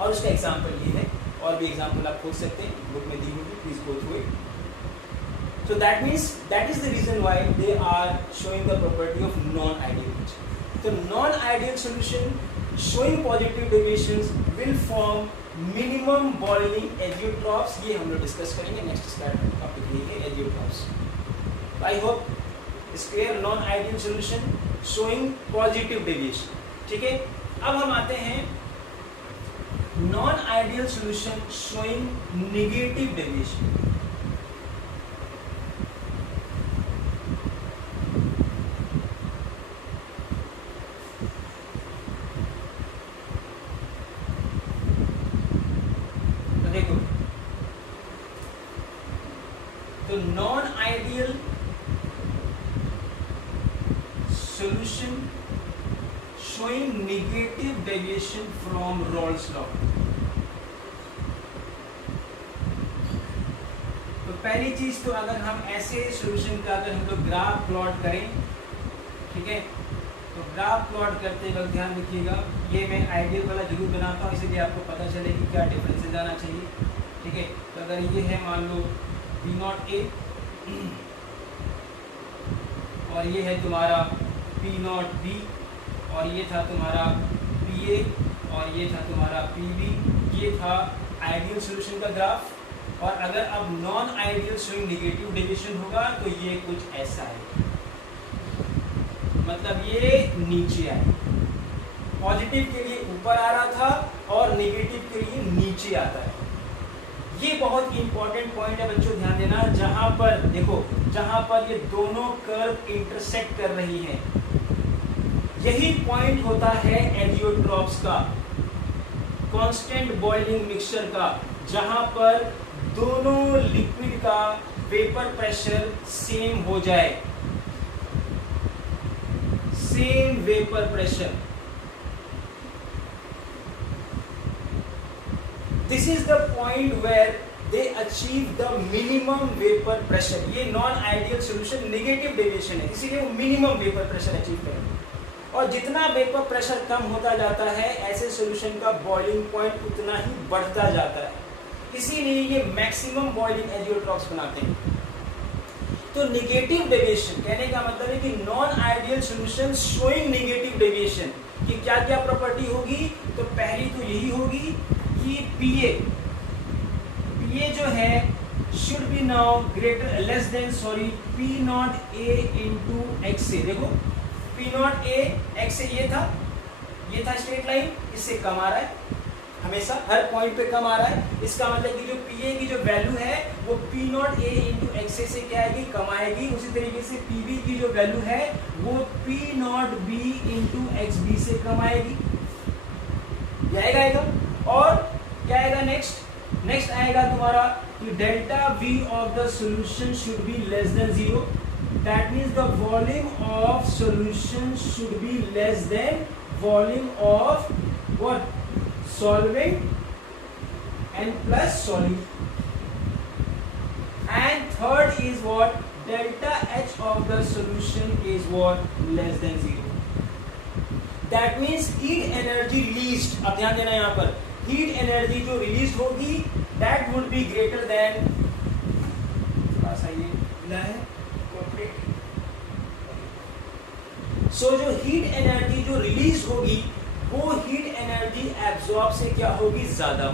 और उसका एग्जाम्पल ये है, और भी एग्जाम्पल आप खोज सकते हैं, बुक में दी होगी, please go through it. So that means that is the reason why they are showing the property of non ideal. तो non ideal solution showing positive deviations will form minimum boiling azeotropes, ये हम लोग discuss करेंगे next slide में, topic ये है azeotropes. I hope it's clear, non ideal solution showing positive deviation, ठीक है। अब हम आते हैं non ideal solution showing negative deviation. देखो, तो non ideal solution showing negative deviation from Rolle's law। तो पहली चीज तो अगर हम ऐसे सॉल्यूशन का अगर हम लोग ग्राफ प्लॉट करें, ठीक है, तो ग्राफ प्लॉट करते वक्त ध्यान रखिएगा, ये मैं आइडियल वाला जरूर बनाता हूँ इसलिए आपको पता चले कि क्या डिफरेंसेस आना चाहिए, ठीक है। तो अगर ये है मान लो P0A और ये है तुम्हारा P0B और ये था तुम्हारा PA और ये था तुम्हारा PB, ये था आइडियल सॉल्यूशन का ग्राफ। और अगर अब non ideal showing negative deviation होगा तो ये कुछ ऐसा है, मतलब ये नीचे आए, पॉजिटिव के लिए ऊपर आ रहा था और नेगेटिव के लिए नीचे आता है। ये बहुत इंपॉर्टेंट पॉइंट है बच्चों, ध्यान देना, जहां पर देखो, जहां पर ये दोनों कर्व इंटरसेक्ट कर रही हैं, यही पॉइंट होता है एजियोट्रॉप्स का, कांस्टेंट बॉइलिंग मिक्सचर का, जहां पर दोनों लिक्विड का वेपर प्रेशर सेम हो जाए, same vapour pressure. This is the point where they achieve the minimum vapour pressure. ये non ideal solution negative deviation है, इसीलिए वो मिनिमम वेपर प्रेशर अचीव करेंगे। और जितना वेपर प्रेशर कम होता जाता है, ऐसे सॉल्यूशन का बॉइलिंग पॉइंट उतना ही बढ़ता जाता है, इसीलिए ये मैक्सिमम बॉइलिंग एजियोट्रॉप्स बनाते हैं। तो नेगेटिव डेविएशन कहने का मतलब है कि non ideal solution showing negative deviation की क्या क्या प्रॉपर्टी होगी। तो पहली तो यही होगी कि पीए जो है should be now greater less than P0A into XA। देखो P0A XA ये था स्ट्रेट लाइन, इससे कम आ रहा है, हमेशा हर पॉइंट पे कम आ रहा है। इसका मतलब कि जो PA की जो वैल्यू है वो P0A into XA से क्या आएगी, कम आएगी। उसी तरीके से PB की जो वैल्यू है वो P0B into XB से कम आएगी, ये आएगा। और क्या आएगा नेक्स्ट आएगा तुम्हारा कि delta V of the solution should be less than 0। That means the volume of solution should be less than volume of what? Solvent and plus solute। And third is what? Delta H of the solution is what? Less than 0। That means heat energy released, अब ध्यान देना यहाँ पर, heat energy जो release होगी that would be greater then, थोड़ा सा ये मिला है, सो जो हीट एनर्जी जो रिलीज होगी वो हीट एनर्जी एब्जॉर्ब से क्या होगी, ज्यादा।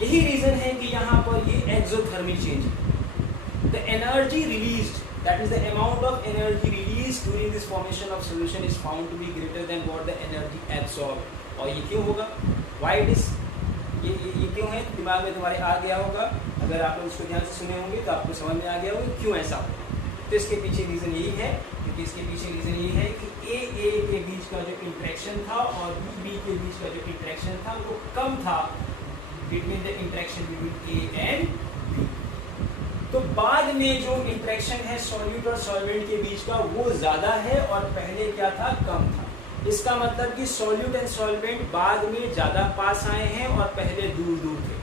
यही रीजन है कि यहां पर ये एक्सोथर्मिक चेंज है। The energy released, that is the amount of energy release during this formation of solution is found to be greater than what the energy absorb. और ये क्यों होगा, व्हाई इट इज, ये क्यों है, दिमाग में तुम्हारे आ गया होगा, अगर आप लोग उसको ध्यान से सुने होंगे तो आपको समझ में आ गया होगा क्यों ऐसा होगा। तो इसके पीछे रीजन यही है, क्योंकि इसके पीछे रीजन ये है कि ए के बीच का जो इंटरेक्शन था और बी के बीच का जो इंटरेक्शन था वो कम था between the interaction between A and B. तो बाद में जो इंटरेक्शन है सॉल्यूट और सॉल्वेंट के बीच का वो ज्यादा है और पहले क्या था, कम था। इसका मतलब कि सॉल्यूट एंड सॉल्वेंट बाद में ज्यादा पास आए हैं और पहले दूर दूर थे।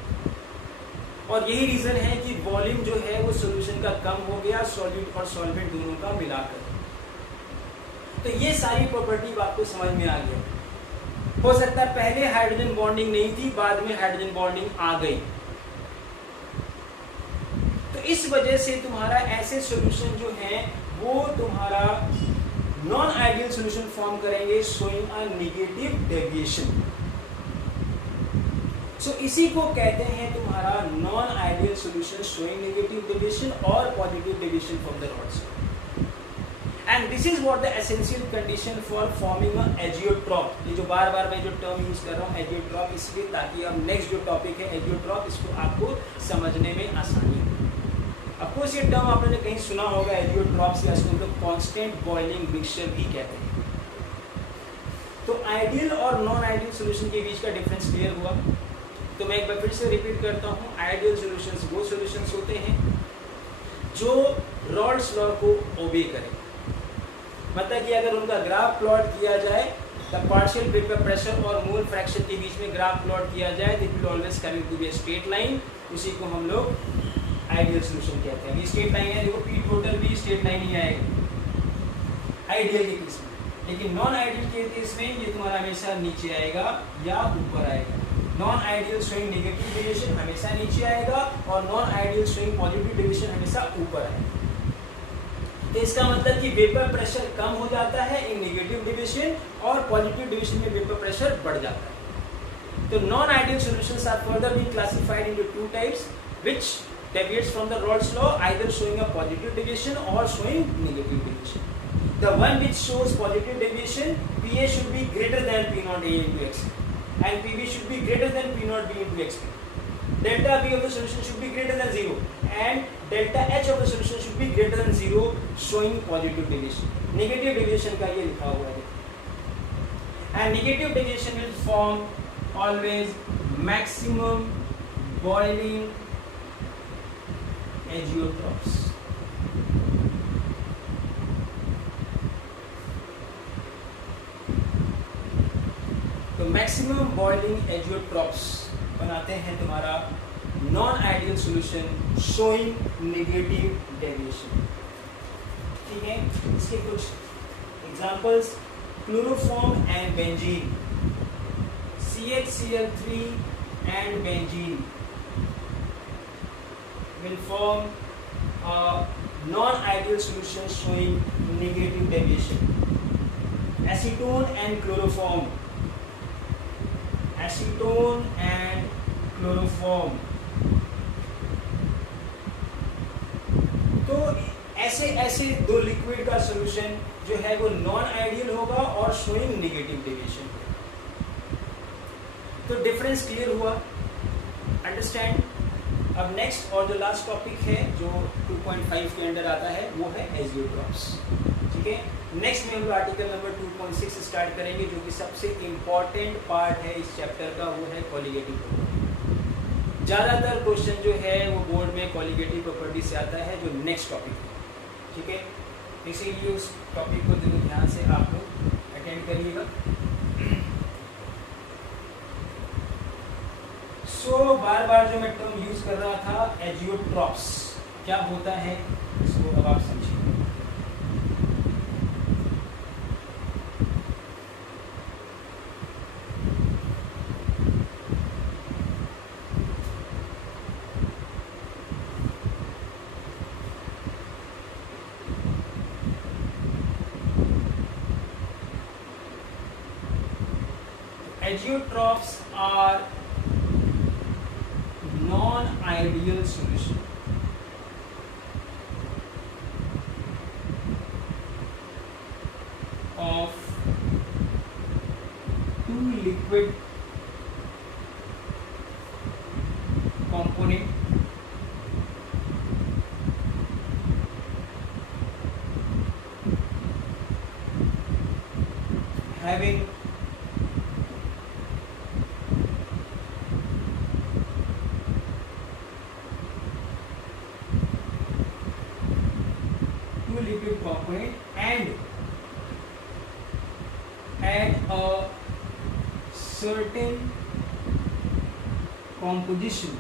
और यही रीजन है कि वॉल्यूम जो है वो सॉल्यूशन का कम हो गया सॉल्यूट और सॉल्वेंट दोनों का मिलाकर। तो ये सारी प्रॉपर्टी आपको समझ में आ गया। हो सकता है पहले हाइड्रोजन बॉन्डिंग नहीं थी, बाद में हाइड्रोजन बॉन्डिंग आ गई। तो इस वजह से तुम्हारा ऐसे सॉल्यूशन जो है वो तुम्हारा नॉन आइडियल सॉल्यूशन फॉर्म करेंगे showing a negative deviation. So इसी को कहते हैं तुम्हारा non ideal solution showing negative deviation और positive deviation from the Raoult solution. And this is what the essential condition for forming a azeotrope. ये जो बार बार मैं जो टर्म यूज कर रहा हूँ एजियोट्रॉप, इसलिए ताकि अब नेक्स्ट जो टॉपिक है एजियोट्रॉप, इसको आपको समझने में आसानी हो। अफकोर्स ये टर्म आपने कहीं सुना होगा एजियोट्रॉप्स, या इसको लोग कांस्टेंट बॉइलिंग मिक्सचर भी कहते हैं। तो आइडियल और नॉन आइडियल सॉल्यूशन के बीच का डिफरेंस क्लियर हुआ। तो मैं एक बार फिर से रिपीट करता हूँ, आइडियल सॉल्यूशंस वो सॉल्यूशंस होते हैं जो रॉल्स लॉ को ओबे करें। मतलब कि अगर उनका ग्राफ प्लॉट किया जाए, द पार्शियल वेपर प्रेशर और मोल फ्रैक्शन के बीच में ग्राफ प्लॉट किया जाए, it will always coming to be a straight line. उसी को हम लोग आइडियल सॉल्यूशन कहते हैं। ये स्ट्रेट लाइन है, देखो पी टोटल भी स्ट्रेट लाइन ही आएगा आइडियल के केस में, लेकिन नॉन आइडियल के केस में ये तुम्हारा हमेशा नीचे आएगा या ऊपर आएगा। Non ideal showing negative deviation हमेशा नीचे आएगा और non ideal showing positive deviation हमेशा ऊपर आएगा। तो इसका मतलब कि वेपर प्रेशर कम हो जाता है इन नेगेटिव डेविएशन और पॉजिटिव डेविएशन में वेपर प्रेशर बढ़ जाता है। तो non ideal solutions are further being classified into two types which deviates from the Raoult's law, either showing a positive deviation or showing negative deviation. The one which shows positive deviation, PA should be greater than P naught A into X, and PB should be greater than P naught B into XP. Delta B of the solution should be greater than 0, and delta H of the solution should be greater than 0, showing positive deviation. Negative deviation का ये लिखा हुआ है, and negative deviation will form always maximum boiling azeotropes. तो maximum boiling azeotropes बनाते हैं तुम्हारा non ideal solution showing negative deviation. ठीक है, इसके कुछ examples, chloroform and benzene, CHCl3 and benzene will form a non-ideal solution showing negative deviation. Acetone and chloroform, acetone and chloroform. तो ऐसे दो लिक्विड का सॉल्यूशन जो है वो नॉन आइडियल होगा और शोइंग नेगेटिव डेविएशन। तो डिफरेंस क्लियर हुआ, अंडरस्टैंड। अब नेक्स्ट और जो लास्ट टॉपिक है जो 2.5 के अंडर आता है वो है एजियोट्रॉप्स। ठीक है, नेक्स्ट में हम लोग आर्टिकल नंबर 2.6 स्टार्ट करेंगे, जो कि सबसे इम्पॉर्टेंट पार्ट है इस चैप्टर का, वो है कॉलिगेटिव प्रॉपर्टी। ज़्यादातर क्वेश्चन जो है वो बोर्ड में कॉलिगेटिव प्रॉपर्टी से आता है, जो नेक्स्ट टॉपिक है। ठीक है, इसीलिए उस टॉपिक को जरूर ध्यान से आप लोग अटेंड करिएगा। सो बार बार जो मैं टर्म यूज कर रहा था एजियोट्रॉप्स, क्या होता है इसको अब आप समझिए। Azeotrophs are non-ideal solution of two liquid component having two liquid component and at a certain composition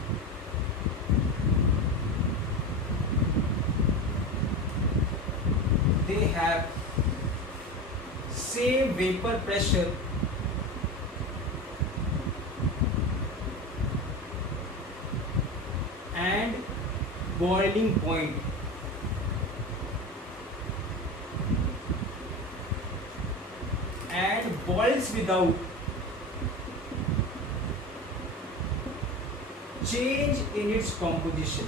they have same vapor pressure and boiling point and boils without change in its composition.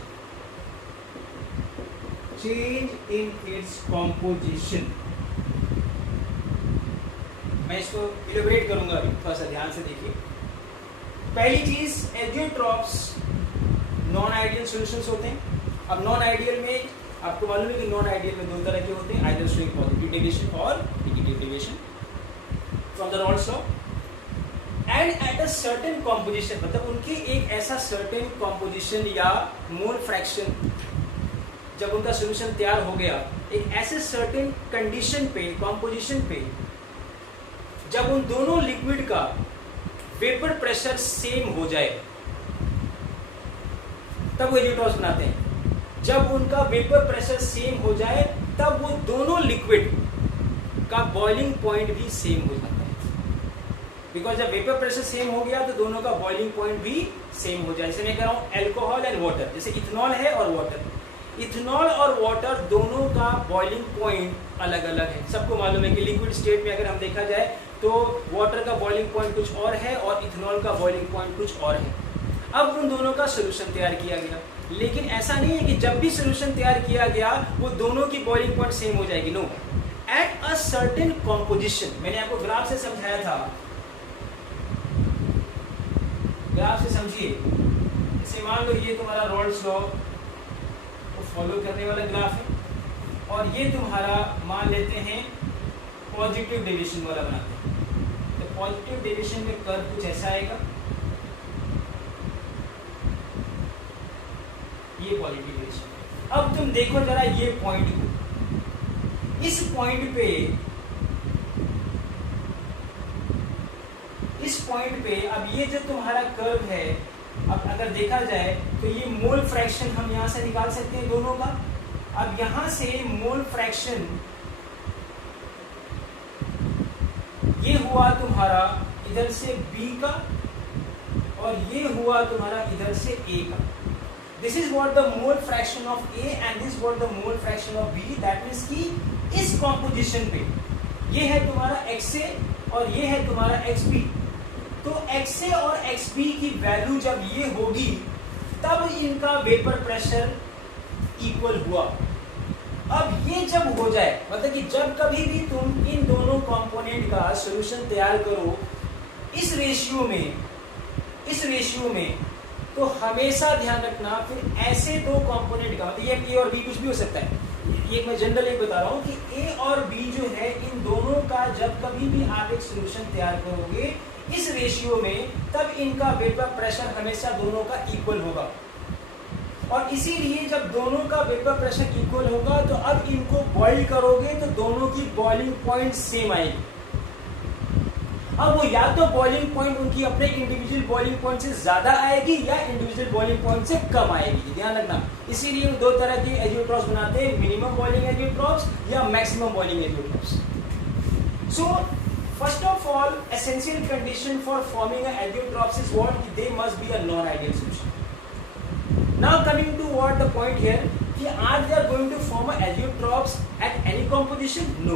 Change in its composition. मैं इसको elaborate करूंगा अभी, थोड़ा सा ध्यान से देखिए. पहली चीज, एजियोट्रॉप्स नॉन आइडियल सॉल्यूशंस होते हैं. अब नॉन आइडियल में आपको मालूम है कि नॉन आइडियल में दो तरह के होते हैं, आइदर शोइंग पॉजिटिव डेविएशन और negative deviation from the Raoult's law. And eight a certain composition, मतलब उनकी एक ऐसा सर्टेन कॉम्पोजिशन या मोल फ्रैक्शन, जब उनका सोल्यूशन तैयार हो गया, एक ऐसे सर्टेन कंडीशन पे, कॉम्पोजिशन पे, जब उन दोनों लिक्विड का वेपर प्रेशर सेम हो जाए, तब वो एजियोट्रॉप्स बनाते हैं. जब उनका वेपर प्रेशर सेम हो जाए, तब वो दोनों लिक्विड का बॉइलिंग पॉइंट भी सेम हो जाता है. बिकॉज जब वेपर प्रेशर सेम हो गया तो दोनों का बॉइलिंग पॉइंट भी सेम हो जाए. जैसे मैं कह रहा हूं एल्कोहल एंड वाटर, जैसे इथेनॉल है और वाटर. इथेनॉल और वाटर दोनों का बॉइलिंग पॉइंट अलग अलग है. सबको मालूम है कि लिक्विड स्टेट में अगर हम देखा जाए तो वाटर का बॉइलिंग पॉइंट कुछ और है और इथेनॉल का बॉइलिंग पॉइंट कुछ और है. अब उन दोनों का सोल्यूशन तैयार किया गया, लेकिन ऐसा नहीं है कि जब भी सोल्यूशन तैयार किया गया वो दोनों की बॉइलिंग पॉइंट सेम हो जाएगी. No, at a certain composition. मैंने आपको ग्राफ से समझाया था, ग्राफ से समझिए. जैसे मान लो ये तुम्हारा रॉल्स लॉ को फॉलो करने वाला ग्राफ है और ये तुम्हारा मान लेते हैं पॉजिटिव डेविएशन वाला बनाते हैं. तो पॉजिटिव डेविएशन में कर्व कुछ ऐसा आएगा, ये पॉजिटिव डेविएशन. अब तुम देखो जरा ये पॉइंट को, इस पॉइंट पे अब ये जो तुम्हारा कर्व है, अब अगर देखा जाए तो ये मोल फ्रैक्शन हम यहां से निकाल सकते हैं दोनों का. अब यहां से मोल फ्रैक्शन ये हुआ तुम्हारा इधर से B का और ये हुआ तुम्हारा इधर से A का. This is what the mole fraction of A and this what the mole fraction of B. That means कि इस कॉम्पोजिशन पे ये है तुम्हारा XA और ये है तुम्हारा XB. तो XA और XB की वैल्यू जब ये होगी तब इनका वेपर प्रेशर इक्वल हुआ. अब ये जब हो जाए, मतलब कि जब कभी भी तुम इन दोनों कंपोनेंट का सॉल्यूशन तैयार करो इस रेशियो में, तो हमेशा ध्यान रखना फिर ऐसे दो कंपोनेंट का, मतलब ये A और B कुछ भी हो सकता है, ये मैं जनरल एक बता रहा हूँ कि A और B जो है इन दोनों का जब कभी भी आप एक सॉल्यूशन तैयार करोगे इस रेशियो में, तब इनका वेपर प्रेशर हमेशा दोनों का इक्वल होगा. और इसीलिए जब दोनों का वेपर प्रेशर इक्वल होगा तो अब इनको बॉईल करोगे तो दोनों की बॉइलिंग पॉइंट सेम आएगी. अब वो या तो बॉइलिंग पॉइंट उनकी अपने इंडिविजुअल बॉइलिंग पॉइंट से ज्यादा आएगी या इंडिविजुअल बॉइलिंग पॉइंट से कम आएगी. ध्यान रखना. इसीलिए दो तरह के एजियोट्रॉप्स बनाते हैं, मिनिमम बॉइलिंग एजियोट्रॉप्स या maximum boiling azeotropes. So first of all, essential condition for forming an azeotrophs is what? They must be a non-ideal solution. Now coming to what the point here, are they going to form a azeotrophs at any composition? No.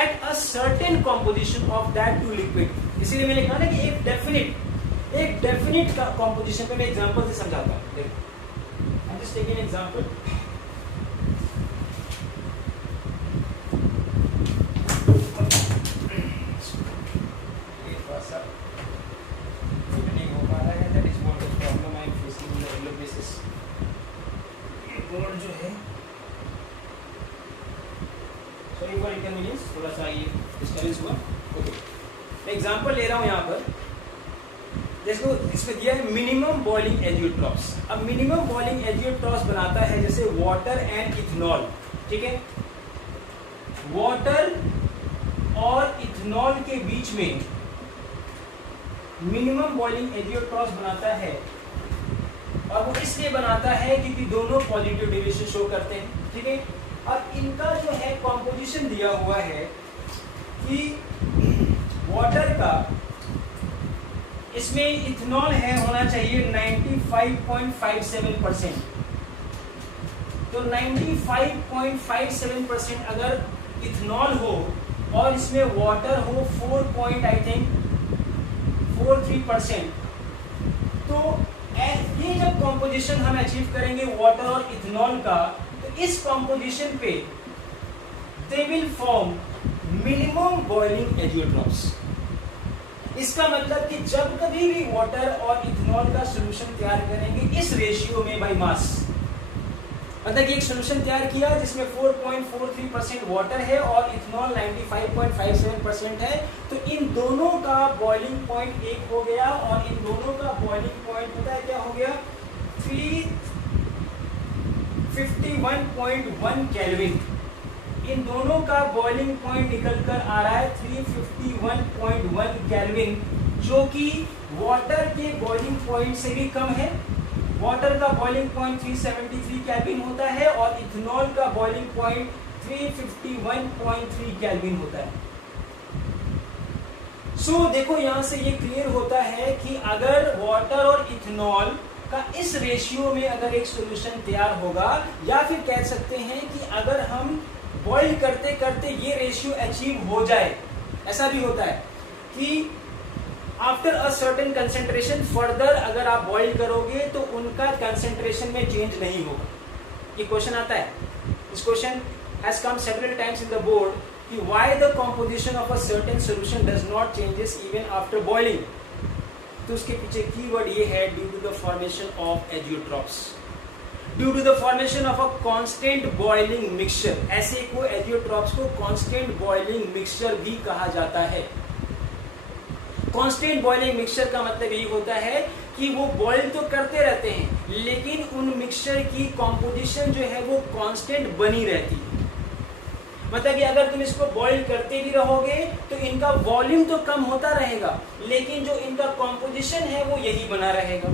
At a certain composition of that two liquid. इसीलिए मैंने कहा ना कि एक definite composition पे मैं example से समझाता हूं। देखो आई am just taking an example. Board जो है सॉरी फॉर इनकन्वीनियंस, थोड़ा सा ये डिस्टर्बेंस हुआ। ओके, मैं एग्जांपल ले रहा हूँ यहाँ पर। देखो इसमें दिया है मिनिमम बॉइलिंग एजियोट्रॉप्स। अब मिनिमम बॉइलिंग एजियोट्रॉप्स बनाता है जैसे वाटर एंड इथेनॉल, ठीक है। वाटर और इथेनॉल के बीच में मिनिमम बॉइलिंग एजियोट्रॉप्स बनाता है, और वो इसलिए बनाता है क्योंकि दोनों पॉजिटिव डेविएशन शो करते हैं, ठीक है। अब इनका जो है कॉम्पोजिशन दिया हुआ है कि वाटर का, इसमें इथेनॉल है होना चाहिए 95.57%। तो 95.57% अगर इथेनॉल हो और इसमें वाटर हो 4.43%, तो ये जब कॉम्पोजिशन हम अचीव करेंगे वाटर और इथेनॉल का, तो इस कॉम्पोजिशन पे they will form minimum boiling azeotropes. इसका मतलब कि जब कभी भी वाटर और इथेनॉल का सॉल्यूशन तैयार करेंगे इस रेशियो में बाय मास, मतलब कि एक सॉल्यूशन तैयार किया जिसमें 4.43% वाटर है और इथेनॉल 95.57% है, तो इन दोनों का बॉइलिंग पॉइंट एक हो गया, और इन दोनों का बॉइलिंग पॉइंट पता है क्या हो गया, 351.1 केल्विन। इन दोनों का बॉइलिंग पॉइंट निकल कर आ रहा है 351.1 केल्विन, जो कि वाटर के बॉइलिंग पॉइंट से भी कम है। वाटर का बॉइलिंग पॉइंट 373 केल्विन होता है और इथेनॉल का बॉइलिंग पॉइंट 351.3 केल्विन होता है। सो देखो यहां से ये क्लियर होता है कि अगर वाटर और इथेनॉल का इस रेशियो में अगर एक सॉल्यूशन तैयार होगा, या फिर कह सकते हैं कि अगर हम बॉइल करते करते ये रेशियो अचीव हो जाए, ऐसा भी होता है कि after a certain concentration further अगर आप बॉइल करोगे तो उनका कंसेंट्रेशन में चेंज नहीं होगा। ये क्वेश्चन आता है, इस question has come several times in the board कि why the composition of a certain solution does not changes even after boiling. तो उसके पीछे कीवर्ड ये है, due to the formation of azeotropes, due to the formation of a constant boiling mixture. ऐसे को azeotropes को constant boiling mixture भी कहा जाता है। कांस्टेंट बॉइलिंग मिक्सचर का मतलब यही होता है कि वो बॉइल तो करते रहते हैं लेकिन उन मिक्सचर की कॉम्पोजिशन जो है वो कांस्टेंट बनी रहती है। मतलब कि अगर तुम इसको बॉइल करते भी रहोगे तो इनका वॉल्यूम तो कम होता रहेगा, लेकिन जो इनका कॉम्पोजिशन है वो यही बना रहेगा।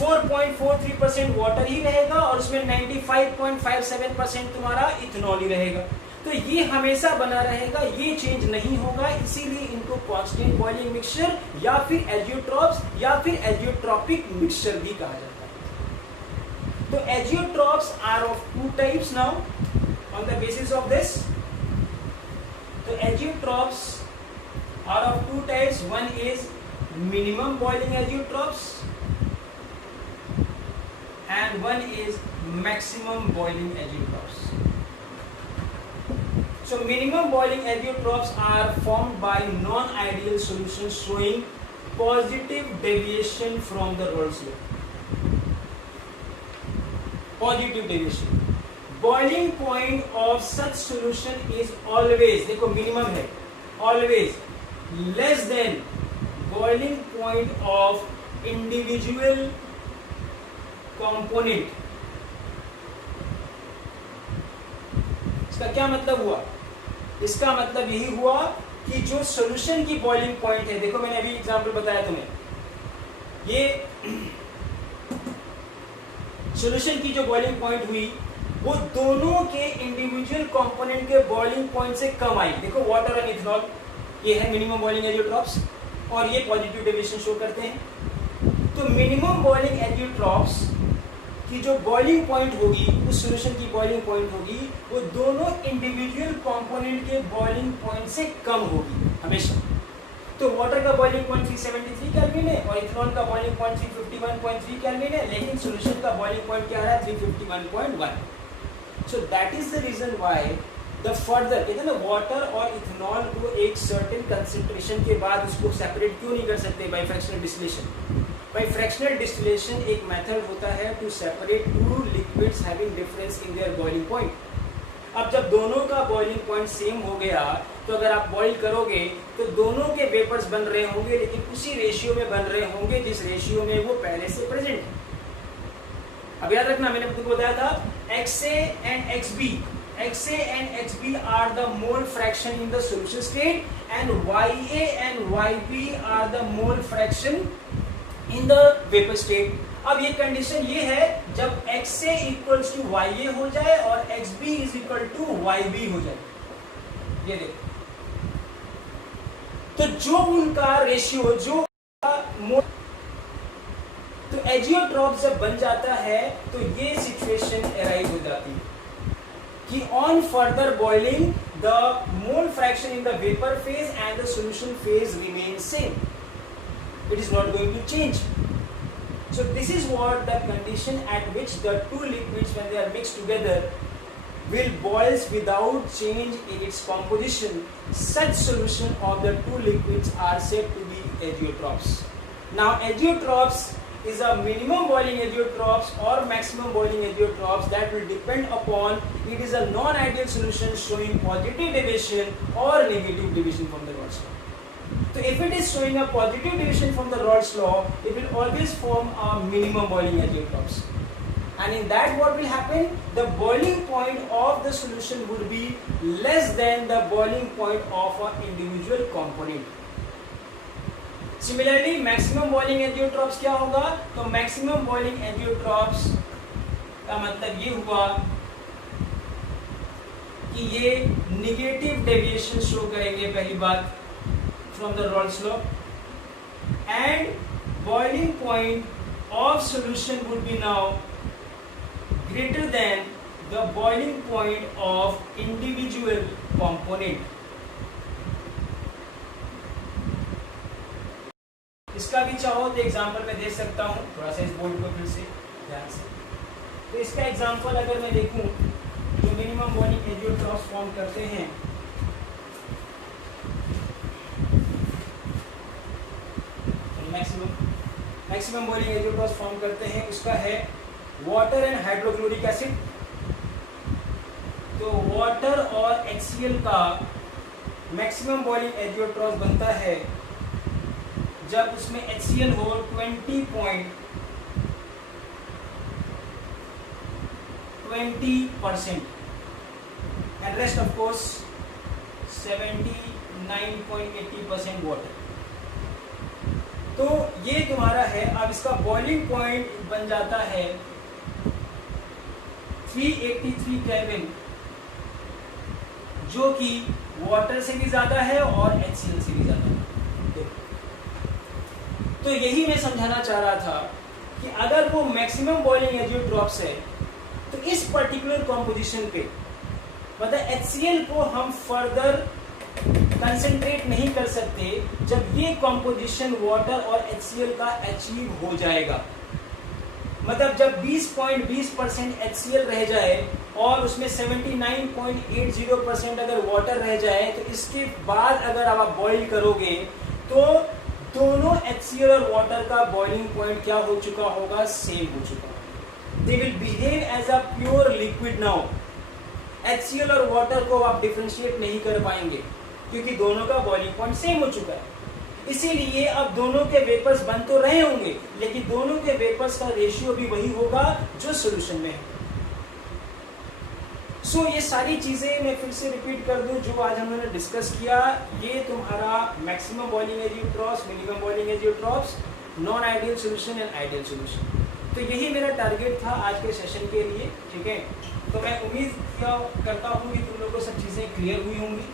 4.43% वाटर ही रहेगा और उसमें 95.57% तुम्हारा इथेनॉल ही रहेगा। तो ये हमेशा बना रहेगा, ये चेंज नहीं होगा, इसीलिए इनको कांस्टेंट बॉइलिंग मिक्सचर या फिर एजियोट्रॉप्स या फिर एजियोट्रॉपिक मिक्सचर भी कहा जाता है। तो azeotropes are of two types now on the basis of this. So egiotropes are of two types. One is minimum boiling egiotropes and one is maximum boiling egiotropes. So minimum boiling egiotropes are formed by non-ideal solutions showing positive deviation from the Raoult's law. Positive deviation. Boiling point of such solution is always, देखो minimum है, always less than boiling point of individual component. इसका क्या मतलब हुआ? इसका मतलब यही हुआ कि जो सॉल्यूशन की बॉइलिंग पॉइंट है, देखो मैंने अभी एग्जांपल बताया तुम्हें, ये सॉल्यूशन की जो बॉइलिंग पॉइंट हुई वो दोनों के इंडिविजुअल कंपोनेंट के बॉइलिंग पॉइंट से कम आई। देखो वाटर और इथेनॉल, ये है मिनिमम बॉइलिंग एजियोट्रॉप्स और ये पॉजिटिव डेविएशन शो करते हैं। तो मिनिमम बॉइलिंग एजियोट्रॉप्स कि जो बॉइलिंग पॉइंट होगी, उस सॉल्यूशन की बॉइलिंग पॉइंट होगी, वो दोनों इंडिविजुअल कंपोनेंट के बॉइलिंग पॉइंट से कम होगी हमेशा। तो वाटर का बॉइलिंग पॉइंट 373 केल्विन है और इथेनॉल का बॉइलिंग पॉइंट 351.3 केल्विन है, लेकिन सॉल्यूशन का बॉइलिंग पॉइंट क्या है, 351.1। So that is the reason why the further, कहते हैं ना, वाटर और इथेनॉल को एक सर्टेन कंसंट्रेशन के बाद उसको सेपरेट क्यों नहीं कर सकते by fractional distillation. By fractional distillation एक मेथड होता है to separate two liquids having difference in their boiling point. अब जब दोनों का बॉइलिंग पॉइंट सेम हो गया, तो अगर आप बॉईल करोगे तो दोनों के वेपर्स बन रहे होंगे, लेकिन उसी रेशियो में बन रहे होंगे जिस रेशियो में वो पहले से प्रेजेंट है। अब याद रखना, मैंने तुमको बताया था XA and XB, XA and XB are the mole fraction in the solution state and YA and YB are the mole fraction in the vapor state. अब ये कंडीशन ये है जब XA इक्वल्स टू YA हो जाए और XB is equal to YB हो जाए। ये देखो, तो जो उनका रेशियो, जो तो एजियोट्रॉप जब बन जाता है तो ये सिचुएशन अराइज हो जाती है कि on further boiling the mole fraction in the vapour phase and the solution phase remain same, it is not going to change. So this is what the condition at which the two liquids, when they are mixed together, will boils without change in its composition. Such solution of the two liquids are said to be agiotrophs. Now agiotrophs is a minimum boiling agiotrophs or maximum boiling agiotrophs that will depend upon it is a non-ideal solution showing positive deviation or negative deviation from the Raoult's law. So if it is showing a positive deviation from the Raoult's law, it will always form a minimum boiling agiotrophs. And in that what will happen? The boiling point of the solution would be less than the boiling point of an individual component. Similarly, maximum boiling agiotrophs क्या होगा? तो maximum boiling agiotrophs का मतलब ये हुआ कि ये negative deviation show करेंगे, पहली बात, from the Raoult's law, and boiling point of solution would be now greater than the boiling point of individual component. इसका भी चाहो तो एग्जांपल मैं दे सकता हूँ, थोड़ा सा इस बोर्ड को फिर से ध्यान से। तो इसका एग्जांपल अगर मैं देखूं, जो मिनिमम बॉइलिंग एजियोट्रॉफ्स फॉर्म करते हैं, मैक्सिमम बॉइलिंग एजियोट्रॉफ्स फॉर्म करते हैं, उसका है वाटर एंड हाइड्रोक्लोरिक एसिड। तो वाटर और HCl का मैक्सिमम बॉइलिंग एजियोट्रॉफ्स बनता है जब उसमें HCl हो 20% and rest of course 79.80% water. तो ये तुम्हारा है। अब इसका बॉइलिंग पॉइंट बन जाता है 383 केल्विन, जो कि वाटर से भी ज्यादा है और HCl से भी ज्यादा है। तो यही मैं समझाना चाह रहा था कि अगर वो मैक्सिमम बॉइलिंग एजियोट्रॉफ्स है तो इस पर्टिकुलर कॉम्पोजिशन पे मतलब HCl को हम फर्दर कंसंट्रेट नहीं कर सकते जब ये कॉम्पोजिशन वाटर और HCl का अचीव हो जाएगा। मतलब जब 20.20% HCl रह जाए और उसमें 79.80% अगर वाटर रह जाए, तो इसके बाद अगर आप बॉईल करोगे तो दोनों HCl और वाटर का बॉइलिंग पॉइंट क्या हो चुका होगा, सेम हो चुका होगा। They will behave as a pure liquid now. HCl और वाटर को आप डिफरेंशिएट नहीं कर पाएंगे क्योंकि दोनों का बॉइलिंग पॉइंट सेम हो चुका है। इसीलिए अब दोनों के वेपर्स बन तो रहे होंगे, लेकिन दोनों के वेपर्स का रेशियो भी वही होगा जो सॉल्यूशन में है। सो ये सारी चीजें मैं फिर से रिपीट कर दूं जो आज हमने डिस्कस किया। ये तुम्हारा maximum boiling azeotropes, minimum boiling azeotropes, non ideal solution and ideal solution. तो यही मेरा टारगेट था आज के सेशन के लिए, ठीक है। तो मैं उम्मीद करता हूँ कि तुम लोगों को सब चीजें क्लियर हुई होंगी।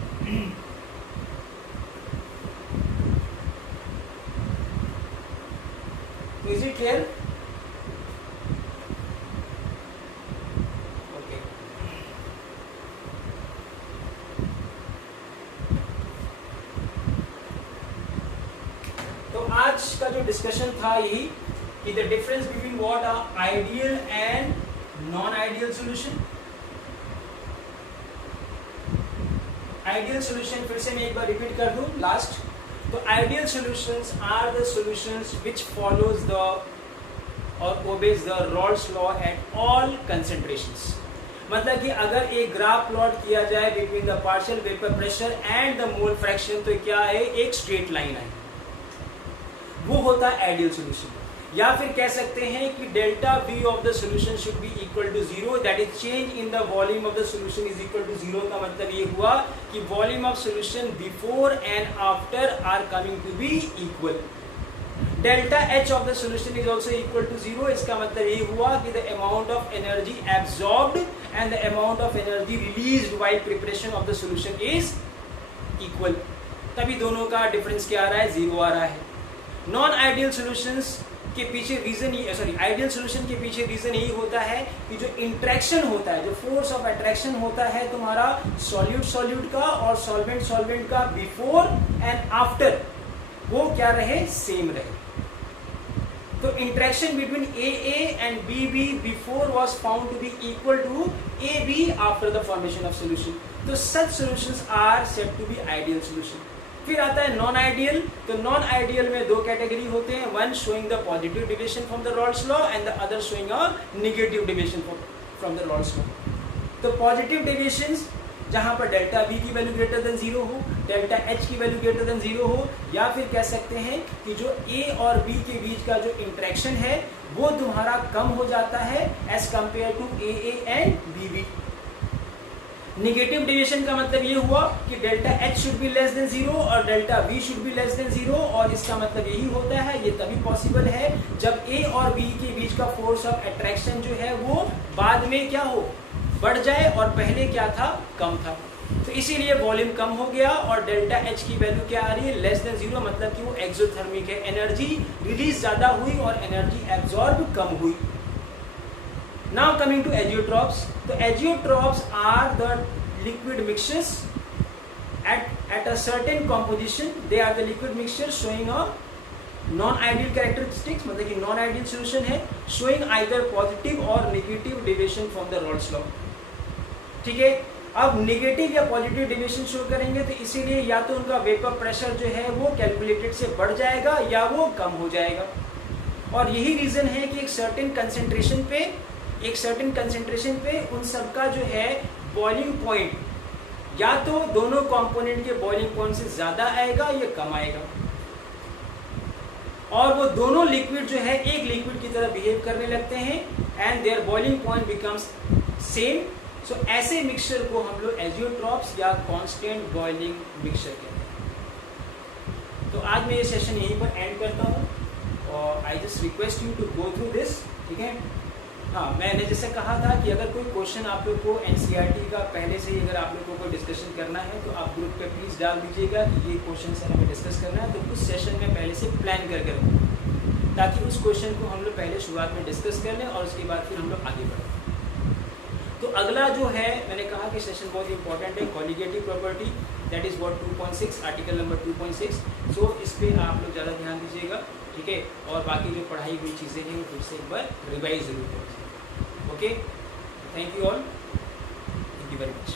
तो इज इट क्लियर? का जो डिस्कशन था यही कि the difference between what are ideal and non ideal solution. Ideal solution फिर से मैं एक बार रिपीट कर दूं लास्ट। तो ideal solutions are the solutions which follows the और obeys the Raoult's law at all concentrations. मतलब कि अगर एक ग्राफ प्लॉट किया जाए between the partial vapour pressure and the mole fraction तो क्या है, एक स्ट्रेट लाइन है, वो होता है आइडियल सॉल्यूशन। या फिर कह सकते हैं कि delta V of the solution should be equal to 0, that is change in the volume of the solution is equal to 0। का मतलब ये हुआ कि volume of solution before and after are coming to be equal. Delta H of the solution is also equal to 0। इसका मतलब ये हुआ कि the amount of energy absorbed and the amount of energy released while preparation of the solution is equal. तभी दोनों का difference क्या आ रहा है, 0 आ रहा है। नॉन आइडियल सॉल्यूशंस के पीछे रीजन ये, सॉरी आइडियल सॉल्यूशन के पीछे रीजन यही होता है कि जो इंट्रैक्शन होता है, जो फोर्स ऑफ अट्रैक्शन होता है तुम्हारा सॉल्यूट सॉल्यूट का और सॉल्वेंट सॉल्वेंट का बिफोर एंड आफ्टर, वो क्या रहे, सेम रहे। तो interaction between AA and BB before was found to be equal to AB after the formation of solution. तो such solutions are said to be ideal solution. फिर आता है नॉन आइडियल। तो नॉन आइडियल में दो category होते हैं, one showing the positive deviation from the Raoult's law and the other showing a negative deviation from the Raoult's law. तो positive deviations जहां पर डेल्टा V की वैल्यू ग्रेटर देन 0 हो, डेल्टा H की वैल्यू ग्रेटर देन 0 हो, या फिर कह सकते हैं कि जो A और B के बीच का जो इंटरेक्शन है वो तुम्हारा कम हो जाता है as compare to AA and BB। Negative deviation का मतलब ये हुआ कि delta H should be less than 0 और delta V should be less than 0, और इसका मतलब यही होता है, ये तभी पॉसिबल है जब A और B के बीच का फोर्स ऑफ अट्रैक्शन जो है वो बाद में क्या हो, बढ़ जाए, और पहले क्या था, कम था। तो इसीलिए वॉल्यूम कम हो गया और डेल्टा H की वैल्यू क्या आ रही है, लेस देन 0, मतलब कि वो एक्सोथर्मिक है, एनर्जी रिलीज ज्यादा हुई और एनर्जी एब्जॉर्ब कम हुई। Now coming to azeotropes. तो azeotropes are the liquid mixtures at a certain composition, they are the liquid mixture showing a non ideal characteristics, मतलब कि नॉन आइडियल सॉल्यूशन है, शोइंग आइदर पॉजिटिव और negative deviation from the Raoult's law. ठीक है, अब negative या positive deviation show करेंगे तो इसीलिए या तो उनका वेपर प्रेशर जो है वो कैलकुलेटेड से बढ़ जाएगा या वो कम हो जाएगा। और यही रीजन है कि एक सर्टेन कंसेंट्रेशन पे उन सबका जो है बॉइलिंग पॉइंट या तो दोनों कंपोनेंट के बॉइलिंग पॉइंट से ज्यादा आएगा या कम आएगा, और वो दोनों लिक्विड जो है एक लिक्विड की तरह बिहेव करने लगते हैं and their boiling point becomes same. So ऐसे मिक्सचर को हम लोग एजियोट्रॉप्स या कांस्टेंट बॉइलिंग मिक्सचर कहते हैं। तो आज मैं ये सेशन यहीं पर एंड करता हूँ और I just request you to go through this. ठीक है, हाँ, मैंने जैसे कहा था कि अगर कोई क्वेश्चन आप लोग को NCERT का पहले से ही अगर आप लोगों को डिस्कशन करना है तो आप ग्रुप पे प्लीज़ डाल दीजिएगा कि ये क्वेश्चन सर हमें डिस्कस करना है, तो उस सेशन में पहले से प्लान करके रखो ताकि उस क्वेश्चन को हम लोग पहले शुरुआत में डिस्कस कर लें और उसके बाद फिर हम लोग आगे बढ़ें। तो अगला जो है, मैंने कहा कि सेशन बहुत इंपॉर्टेंट है, colligative property, that is what 2.6, article number 2.6। सो इस पर आप लोग ज़्यादा ध्यान दीजिएगा। ठीक है, और बाकी जो पढ़ाई हुई चीज़ें हैं वो फिर से एक बार रिवाइज जरूर करें। Okay, thank you all, thank you very much.